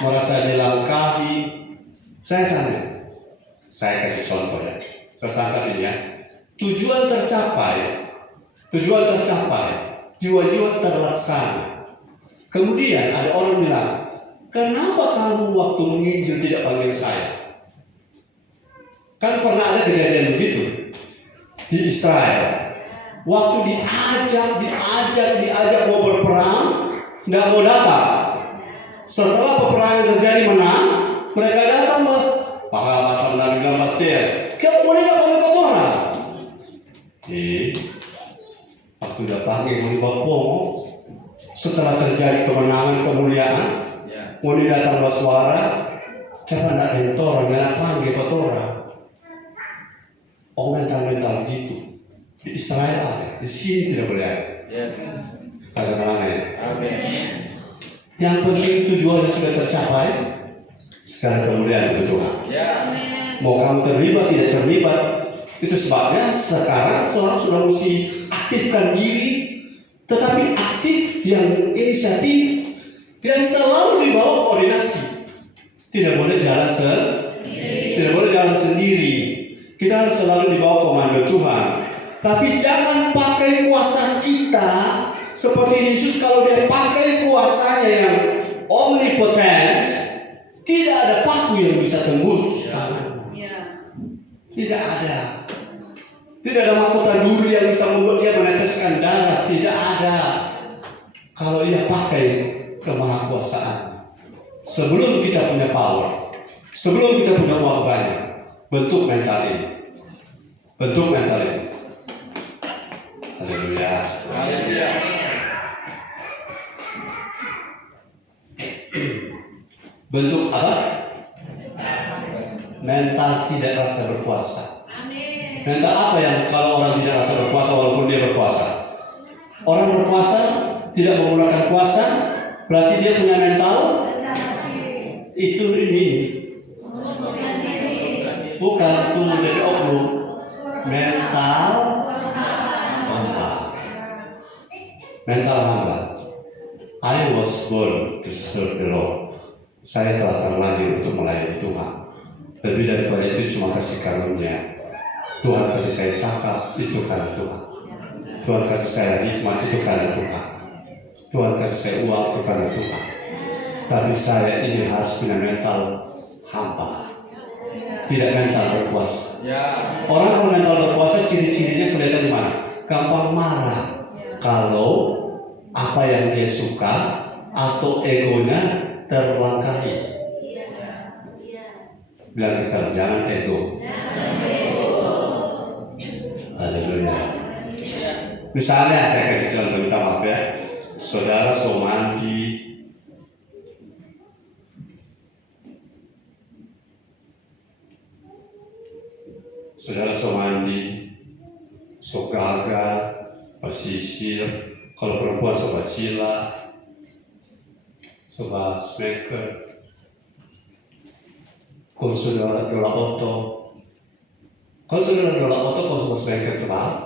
Merasa dilangkahi. Saya tanya, saya kasih contoh ya. Tertangkap ini ya. Tujuan tercapai, jiwa-jiwa terlaksana. Kemudian ada orang bilang, kenapa kamu waktu menginjil tidak panggil saya? Kan pernah ada kejadian begitu di Israel. Waktu diajak mau berperang, tidak mau datang. Setelah peperangan terjadi menang, mereka datang pasal 16 dia. Kamu boleh tidak panggil orang? Waktu datang yang mau setelah terjadi kemenangan kemuliaan, mau datang bersuara, kenapa tidak entor, tidak panggil orang? Mental begitu. Di Israel ada, di sini tidak boleh ada. Pasal mana ya? Yang penting tujuannya sudah tercapai. Sekarang kemudian itu Tuhan. Mau kamu terlibat tidak terlibat, itu sebabnya sekarang seorang sudah mesti aktifkan diri, tetapi aktif yang inisiatif, yang selalu dibawa koordinasi. Tidak boleh jalan sendiri. Kita harus selalu dibawa komando Tuhan. Tapi jangan pakai kuasa kita seperti Yesus. Kalau dia pakai kuasanya yang omnipotent, tidak ada paku yang bisa tembus. Tidak ada. Tidak ada mahkota duri yang bisa membuat dia meneteskan darah. Tidak ada. Kalau dia pakai kemahakuasaan. Sebelum kita punya power, sebelum kita punya uang banyak, bentuk mental ini. Haleluya. Bentuk apa? Mental tidak rasa berkuasa. Mental apa yang kalau orang tidak rasa berkuasa walaupun dia berkuasa? Orang berkuasa tidak menggunakan kuasa, berarti dia punya mental. Itu ini. Bukan tuh dari oknum. Mental hamba. I was born to serve the Lord. Saya telah terlahir untuk melayani Tuhan. Lebih daripada itu cuma kasih karunia. Tuhan kasih saya cakap, itu karena Tuhan. Tuhan kasih saya hikmat, itu karena Tuhan. Tuhan kasih saya uang, itu karena Tuhan. Tapi saya ini harus punya mental hamba, tidak mental berkuasa. Orang kalau mental berkuasa ciri-cirinya kelihatan di mana? Gampang marah kalau apa yang dia suka atau egonya terlangkahi. Bilang sekarang, jangan ego. Haleluya. Misalnya saya kasih contoh, minta maaf ya. Saudara so mandi, so gagal, pesisir. Kalau perempuan so bacila, so smaker. Kalau saudara dola oto, kalau smaker kebal,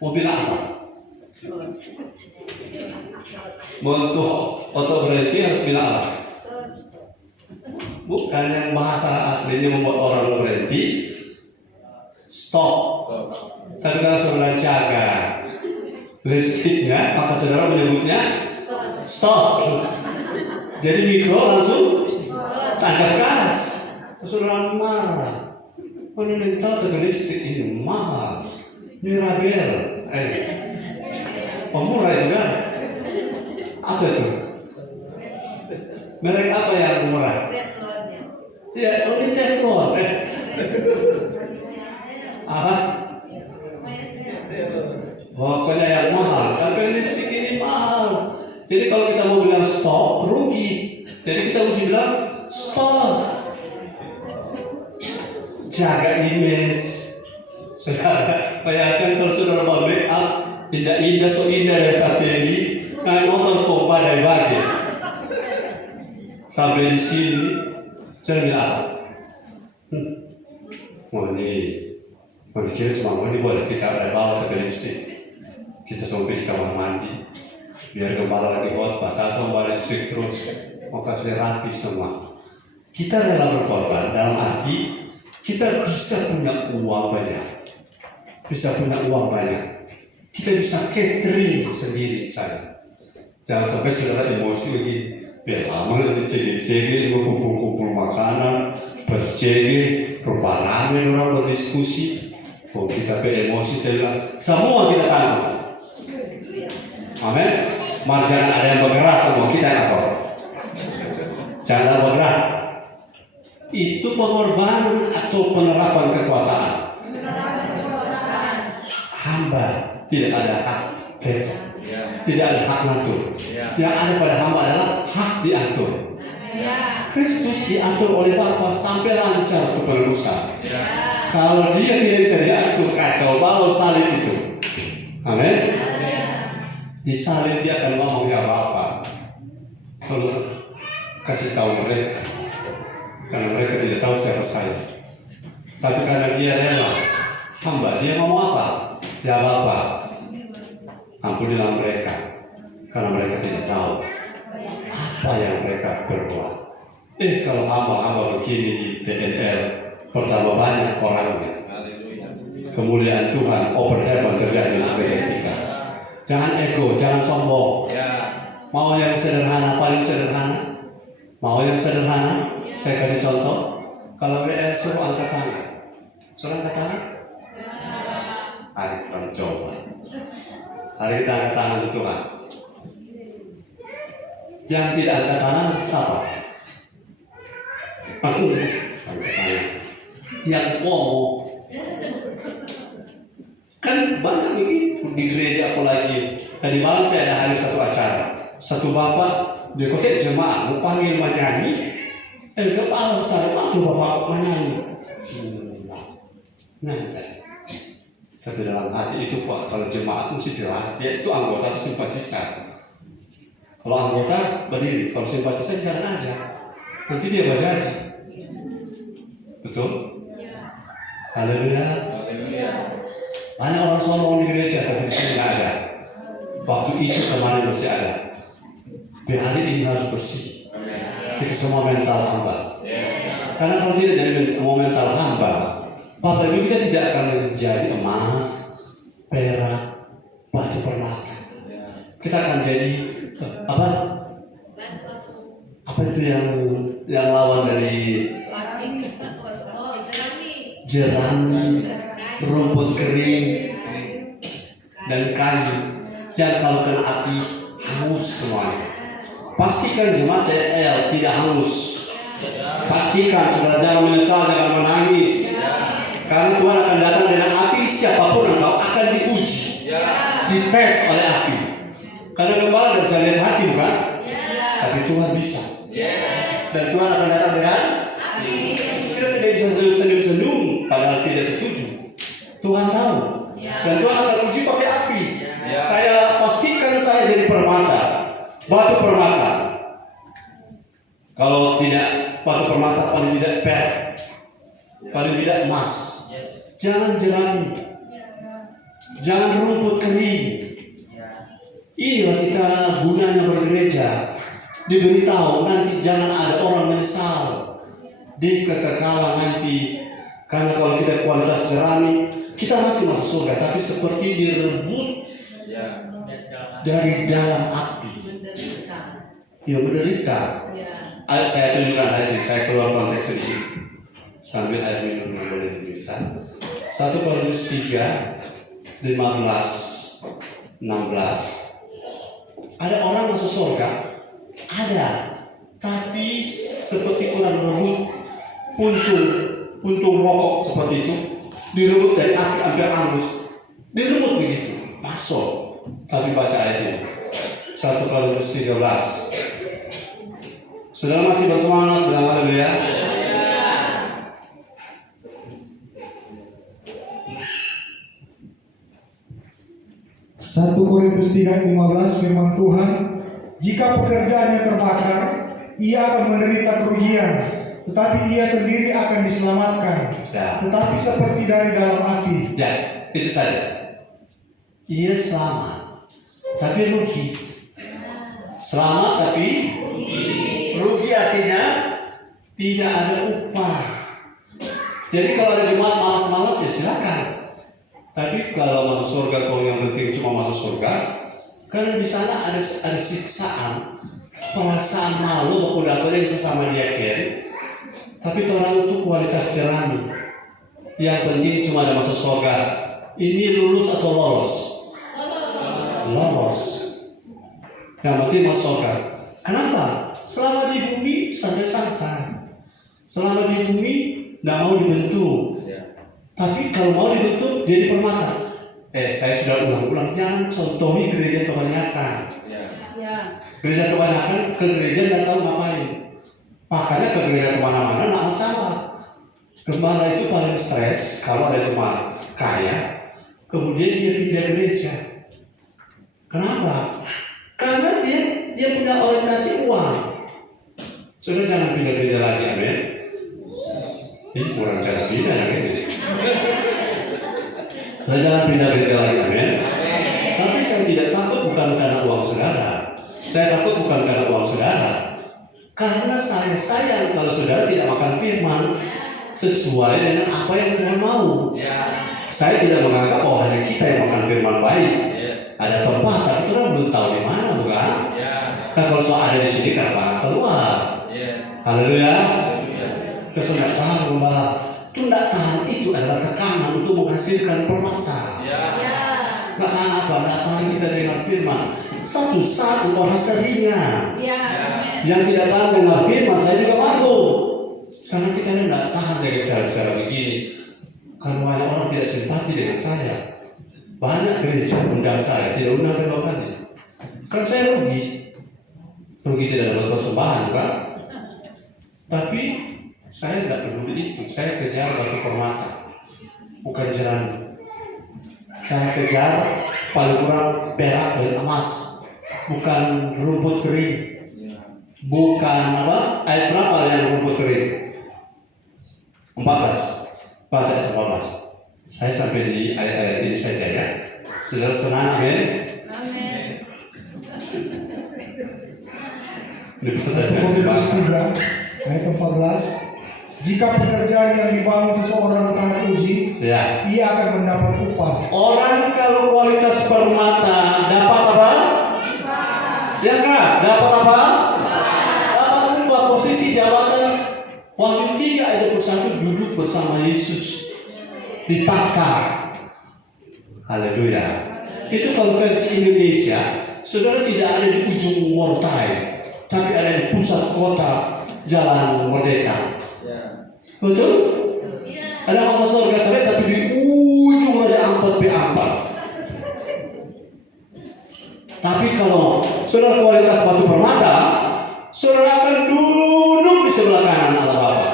mau bilang apa? Untuk oto berhenti harus bilang apa? Bukan yang bahasa aslinya membuat orang berhenti. Stop. Tapi kalau saudara jaga listriknya, maka saudara menyebutnya stop. Jadi mikro langsung tancap gas. Saudara marah. Mana tahu dengan listrik ini mahal. Ini rabel. Murah itu kan? Apa itu? Merek apa yang murah? Tidak, ini Teflon. Apa? Pokoknya yang mahal. Tapi listrik ini mahal. Jadi kalau kita mau bilang stop, rugi. Jadi kita mesti bilang stop. Jaga image. Saudara, bayangkan kalau saudara mau make up, indah-indah so indah ya kateli, nah nonton pompa dari bagi. Sampai di sini, saya bilang, mau dikira cuma mau dibuat kita ada bawa ke lipstick. Kita sampai di kamar mandi, biar gembala lagi khotbah, tak sama lipstick terus, mau kasih rati semua. Kita rela berkorban dalam arti kita bisa punya uang banyak, kita bisa catering sendiri saya. Jangan sampai saudara emosi lagi. Biar lama nanti cegi-cegi mau kumpul-kumpul makanan, pas cegi rupa rame orang berdiskusi. Kalau kita emosi kita bilang semua kita tanggung. Amin. Maka jangan ada yang bergerak sama kita atau jangan bergerak. Itu pengorbanan atau penerapan kekuasaan. Hamba tidak ada hak veto, tidak ada hak ngatur. Yang ada pada hamba adalah hak diatur. Kristus diatur oleh Bapa sampai lancar untuk penebusan. Kalau dia tidak bisa diatur, kacau balau salib itu. Amin. Di salib dia akan ngomong ya Bapa. Kalau kasih tahu mereka, karena mereka tidak tahu siapa saya. Tapi karena dia rela, hamba dia ngomong apa? Ya Bapa, ampunilah mereka, karena mereka tidak tahu apa yang mereka berbuat. Kalau hamba-hamba begini di TNL, pertama banyak orangnya. Kemuliaan Tuhan, open heaven terjadi di kita. Jangan ego, jangan sombong. Mau yang sederhana, paling sederhana. Mau yang sederhana, saya kasih contoh. Kalau WL suruh angkat tangan, suruh angkat tangan. Hari kita coba. Hari kita angkat tangan Tuhan. Yang tidak angkat tangan siapa? Aku angkat tangan. Yang ngomong. Kan banyak begitu di gereja apalagi. Tadi malam saya ada hari satu acara. Satu bapak dia kotek jemaat mau panggil menyanyi. Kepala sekali waktu bapak menyanyi. Tapi dalam hati itu Pak, kalau jemaat mesti jelas dia itu anggota atau simpatisan. Kalau anggota berdiri, kalau simpatisan jangan aja. Nanti dia berjanji. Betul? Haleluya. Banyak orang sombong di gereja tapi di sini nggak ada. Waktu itu kemarin masih ada. Tapi hari ini harus bersih. Kita semua mental hamba. Karena kalau tidak jadi mental hamba, Bapak Ibu kita tidak akan menjadi emas, perak, batu permata. Kita akan jadi apa? Apa itu yang lawan dari jerami, rumput kering, dan kayu yang kalau kena api hangus semuanya. Pastikan jemaat DL tidak hangus. Pastikan saudara jangan menyesal, jangan menangis. Karena Tuhan akan datang dengan api, siapapun engkau akan diuji, dites oleh api. Karena kepala tidak bisa lihat hati bukan? Tapi Tuhan bisa. Dan Tuhan akan datang dengan api. Kita tidak bisa senyum-senyum padahal tidak setuju. Tuhan tahu. Dan Tuhan akan uji pakai api. Saya pastikan saya jadi permata, batu permata. Kalau tidak batu permata, paling tidak perak, paling tidak emas. Jangan jerami, jangan rumput kering. Inilah kita gunanya bergereja. Diberitahu nanti jangan ada orang menyesal di kekekalan nanti. Karena kalau kita kualitas jerami, Kita masih masuk surga, tapi seperti direbut Ya. dari dalam api. Ya, menderita. Saya tunjukkan hari ini, saya keluar konteks sedikit sambil air minum yang boleh diminta. 1 Korintus 3, 15, 16. Ada orang masuk surga? Ada. Tapi seperti orang rebut puntung rokok seperti itu, direbut dari api hampir hangus. Direbut begitu, masuk. Tapi baca ayatnya. 1 Korintus 13. Saudara masih bersemangat bilang haleluya? 1 Korintus 3:15 firman Tuhan, jika pekerjaannya terbakar, ia akan menderita kerugian, tetapi ia sendiri akan diselamatkan, Ya. tetapi seperti dari dalam api. Ya, itu saja. Ia selamat, tapi rugi. Selamat tapi rugi artinya tidak ada upah. Jadi kalau ada jemaat malas-malas ya silakan. Tapi kalau masuk surga, kalau yang penting cuma masuk surga, karena di sana ada siksaan, perasaan malu maupun dapat sesama diaken. Tapi orang itu kualitas jalani. Yang penting cuma ada masuk surga. Ini lulus atau lolos? Lolos. Yang penting masuk surga. Kenapa? Selama di bumi santai-santai. Selama di bumi tidak mau dibentuk. Tapi kalau mau dibentuk jadi permata. Saya sudah ulang-ulang, jangan contohi gereja kebanyakan. Gereja kebanyakan ke gereja tidak tahu ngapain. Makanya ke gereja kemana-mana tidak masalah. Gembala itu paling stres kalau ada jemaat kaya, kemudian dia pindah gereja. Kenapa? Karena dia punya orientasi uang. Sudah jangan pindah gereja lagi, amin. Ini kurang cara pindah ini. Sudah jangan pindah gereja lagi, amin. Tapi saya tidak takut bukan karena uang saudara. Saya takut bukan karena uang saudara. Karena saya sayang kalau saudara tidak makan firman sesuai dengan apa yang Tuhan mau. Saya tidak menganggap bahwa hanya kita yang makan firman baik. Ada tempat, tapi Tuhan belum tahu di mana, bukan? Nah, kalau soal ada di sini, kenapa keluar? Haleluya. Terus tidak tahan gembala. Itu tidak tahan, itu adalah tekanan untuk menghasilkan permata. Tidak tahan apa? Tidak tahan kita dengan firman. Satu saat engkau rasa ringan. Yang tidak tahan dengan firman, saya juga malu. Karena kita ini tidak tahan dengan cara-cara begini. Karena banyak orang tidak simpati dengan saya. Banyak gereja undang saya, tidak undang kedua kali. Kan saya rugi. Rugi tidak dapat persembahan, Pak. Tapi saya tidak peduli itu. Saya kejar batu permata, bukan jerami. Saya kejar paling kurang perak dan emas, bukan rumput kering. Bukan apa? Ayat berapa yang rumput kering? 14. Baca ayat 14. Saya sampai di ayat-ayat ini saja ya. Saudara senang, amin. Korintus 3 ayat 14. Jika pekerjaan yang dibangun seseorang tahan uji, ia akan mendapat upah. Orang kalau kualitas permata dapat apa? Yang keras, dapat apa? Dapat upah, posisi jabatan. Wahyu 3 ayat 21 duduk bersama Yesus di takhta. Haleluya. Itu konvensi Indonesia. Saudara tidak ada di ujung Mortai, tapi ada di pusat kota Jalan Merdeka. Betul? Ada masa surga terlihat, tapi di ujung Raja Ampat B4. Tapi kalau saudara kualitas batu permata, saudara akan duduk di sebelah kanan Allah Bapa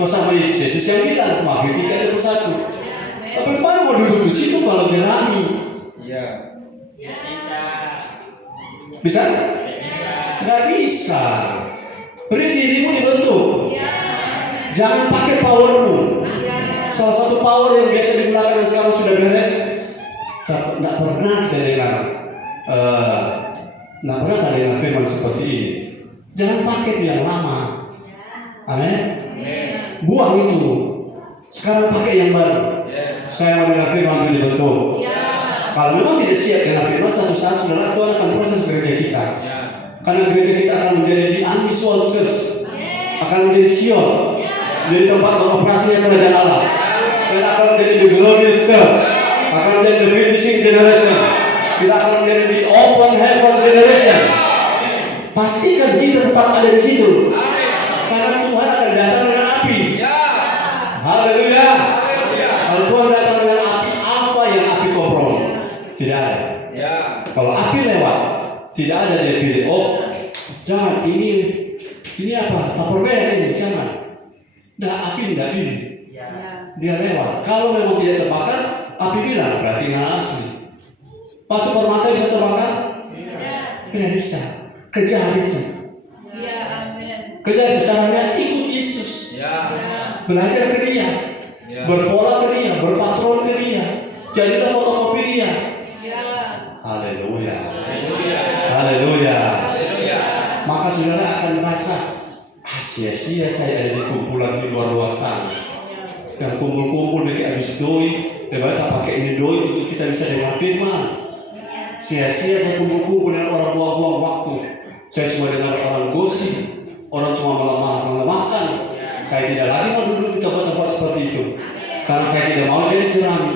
bersama Yesus. Yesus yang bilang, Wahyu 3 ayat 21. Tapi mana mau duduk di situ kalau jerami? Bisa? Nggak bisa. Beri dirimu dibentuk. Jangan pakai powermu. Salah satu power yang biasa digunakan yang sekarang sudah beres. Tidak pernah kita dengar. Tidak pernah kita dengar firman seperti ini. Jangan pakai yang lama. Amin. Buang itu. Sekarang pakai yang baru. Saya mendengar firman betul. Kalau memang tidak siap dengan firman, satu saat saudara Tuhan akan proses gereja kita. Karena gereja kita akan menjadi the unusual church, akan menjadi Sion, jadi tempat mengoperasinya kerajaan Allah, dan akan menjadi the glorious church, akan menjadi the finishing generation. Kita akan menjadi the open heaven generation. Pastikan kita tetap ada di situ, karena Tuhan akan datang dengan api. Haleluya. Kalau Tuhan datang dengan api, apa yang api kompromi? Tidak ada. Kalau api lewat, tidak ada dia pilih. Oh, jangan ini apa? Tupperware ini, jangan. Nah, api tidak pilih. Dia lewat. Kalau memang tidak terbakar, api bilang berarti nggak asli. Batu permata bisa terbakar? Tidak bisa. Kejar itu. Kejar itu caranya ikut Yesus. Belajar ke Dia. Berpola ke Dia, berpatron ke Dia. Jadilah fotokopi Dia. Haleluya. Haleluya. Maka saudara akan merasa sia-sia saya ada di kumpulan di luar sana. Yang kumpul-kumpul bikin habis doi, kita pakai ini doi untuk kita bisa dengar firman. Sia-sia saya kumpul-kumpul dengan orang buang-buang waktu. Saya cuma dengar orang gosip, orang cuma melemahkan. Saya tidak lagi mau duduk di tempat-tempat seperti itu, karena saya tidak mau jadi jerami.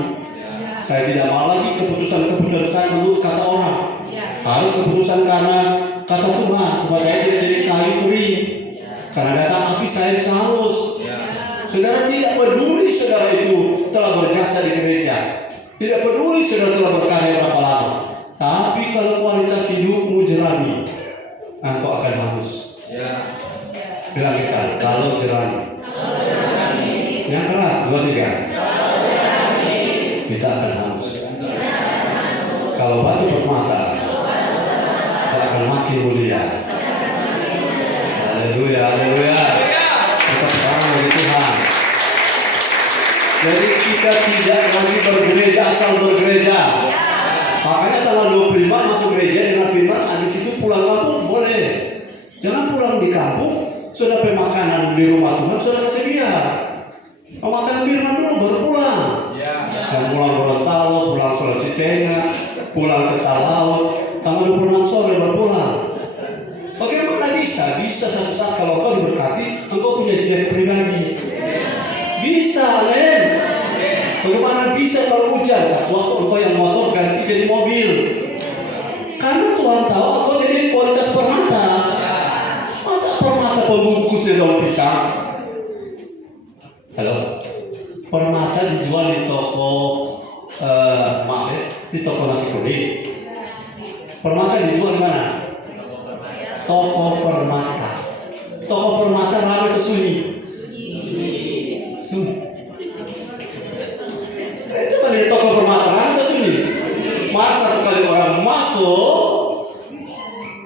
Saya tidak mau lagi keputusan-keputusan saya menurut kata orang. Harus keputusan karena kata Tuhan, supaya saya tidak jadi kayu kering. Karena datang api saya bisa halus. Saudara tidak peduli saudara itu telah berjasa di gereja, tidak peduli saudara telah berkarya berapa lama. Tapi kalau kualitas hidupmu jerami, engkau akan hangus. Bilang kita, kalau jerami. Yang keras, 2, 3. Kita akan hangus. Kalau batu permata, kita akan makin mulia. Haleluya, haleluya. Kita sekarang dari Tuhan. Jadi kita tidak lagi bergereja asal bergereja. Makanya tanggal 25 masuk gereja dengan firman, habis itu pulang kampung boleh. Jangan pulang di kampung, sudah makanan di rumah Tuhan sudah tersedia. Makan firman dulu baru pulang. Dan pulang Gorontalo, pulang Sulawesi Tengah, pulang ke Talaut, tanggal 26 sore baru pulang. Bagaimana bisa? Bisa satu saat kalau kau diberkati, engkau punya jet pribadi. Bisa, men. Bagaimana bisa kalau hujan? Satu engkau yang motor ganti jadi mobil. Karena Tuhan tahu engkau jadi kualitas permata. Masa permata pembungkusnya daun pisang? Halo? Permata dijual di toko, di toko nasi kuning. Permata dijual di mana? Toko permata. Toko permata ramai atau sunyi? Sunyi. Coba lihat toko permata ramai atau sunyi? Masa satu kali orang masuk,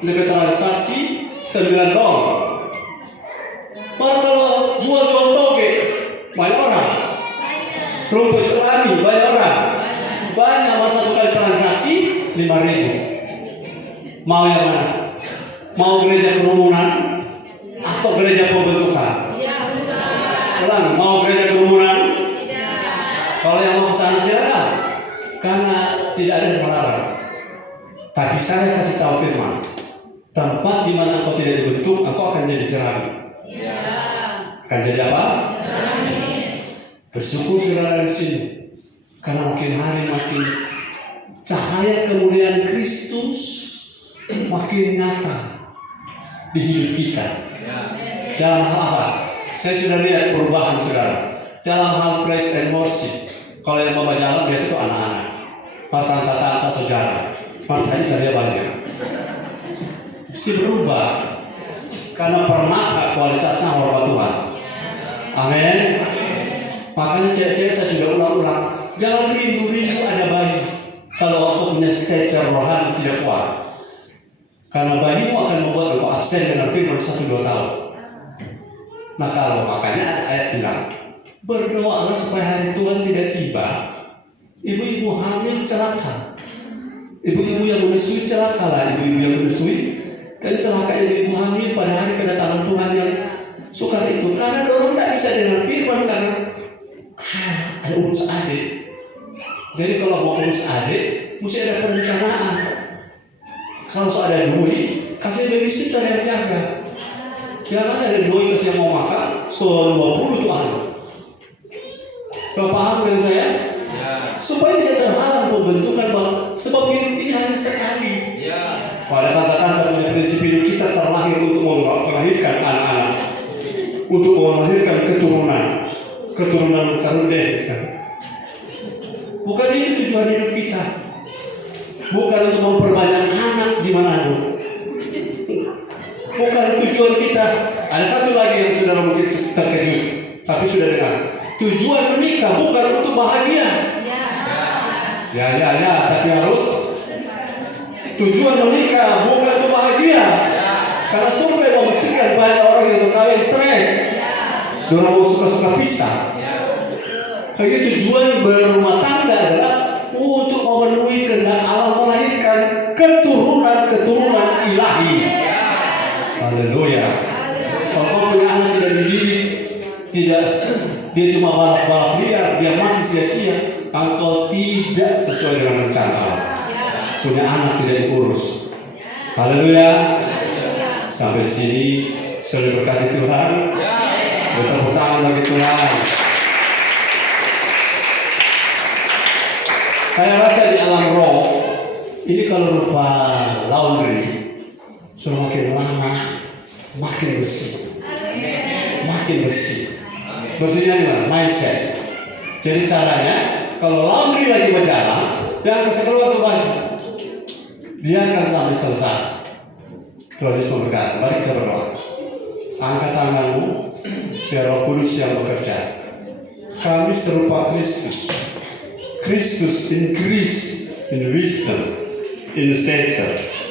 lebih transaksi 9 dong. Baru kalau jual-jual toge, banyak orang. Rumput jerami, banyak orang. Banyak, masa satu kali transaksi 5.000. Mau yang mana? Mau gereja kerumunan atau gereja pembentukan? Ulang, mau gereja kerumunan? Kalau yang mau ke sana silakan, karena tidak ada yang melarang. Tapi saya kasih tahu firman, tempat di mana engkau tidak dibentuk, engkau akan jadi jerami. Akan jadi apa? Bersyukur saudara di sini, karena makin hari makin cahaya kemuliaan Kristus makin nyata di hidup kita. Dalam hal apa? Saya sudah lihat perubahan saudara. Dalam hal praise and worship, kalau yang membaca jalan biasa itu anak-anak, tante-tante saudara, partainya dari banyak. Si berubah karena permata kualitasnya hormat Tuhan. Amin. Makanya cewek-cewek saya sudah ulang-ulang, jangan rindu-rindu ada bayi kalau waktu punya stature rohani tidak kuat. Karena bayimu akan membuat engkau absen dengan firman 1-2 tahun. Nah kalau makanya ada ayat bilang, berdoalah supaya hari Tuhan tidak tiba. Ibu-ibu hamil celaka, ibu-ibu yang menyusui celaka lah, ibu-ibu yang menyusui, dan celaka ibu-ibu hamil pada hari kedatangan Tuhan yang sukar itu. Karena dorong tidak bisa dengar firman, karena ada urus adik. Jadi kalau mau urus adik, mesti ada perencanaan. Kalau ada duit, kasih babysitter yang jaga. Jangan ada duit kasih yang mau makan, soal 20 tuh anak. Kau paham dengan saya? Supaya tidak terhalang pembentukan bahwa sebab hidup ini hanya sekali. Pada tante-tante punya prinsip hidup kita terlahir untuk melahirkan anak-anak, untuk melahirkan keturunan karuniai. Bukan itu tujuan hidup kita. Bukan untuk memperbanyak anak di mana-mana. Bukan tujuan kita. Ada satu lagi yang saudara mungkin terkejut, tapi sudah dengar. Tujuan menikah bukan untuk bahagia. Ya, tapi harus. Tujuan menikah bukan untuk bahagia. Karena survei membuktikan banyak orang yang sekali stres. Orang mau suka-suka pisah. Jadi tujuan berumah tangga adalah untuk memenuhi kehendak Allah melahirkan keturunan ilahi. Haleluya. Kalau kau punya anak tidak dididik, dia cuma balap-balap liar, dia mati sia-sia, engkau tidak sesuai dengan rencana Allah. Punya anak tidak diurus. Haleluya. Sampai di sini sudah berkati Tuhan. Bertepuk tangan bagi Tuhan. Saya rasa di alam roh ini kalau rupa laundry sudah makin lama makin bersih, makin bersih. Bersihnya di mana? Mindset. Jadi caranya kalau laundry lagi berjalan, jangan kasih keluar ke baju, biarkan sampai selesai. Tuhan Yesus memberkati. Mari kita berdoa. Angkat tanganmu, biar Roh Kudus yang bekerja. Kami serupa Kristus. Christus increase in wisdom, in stature,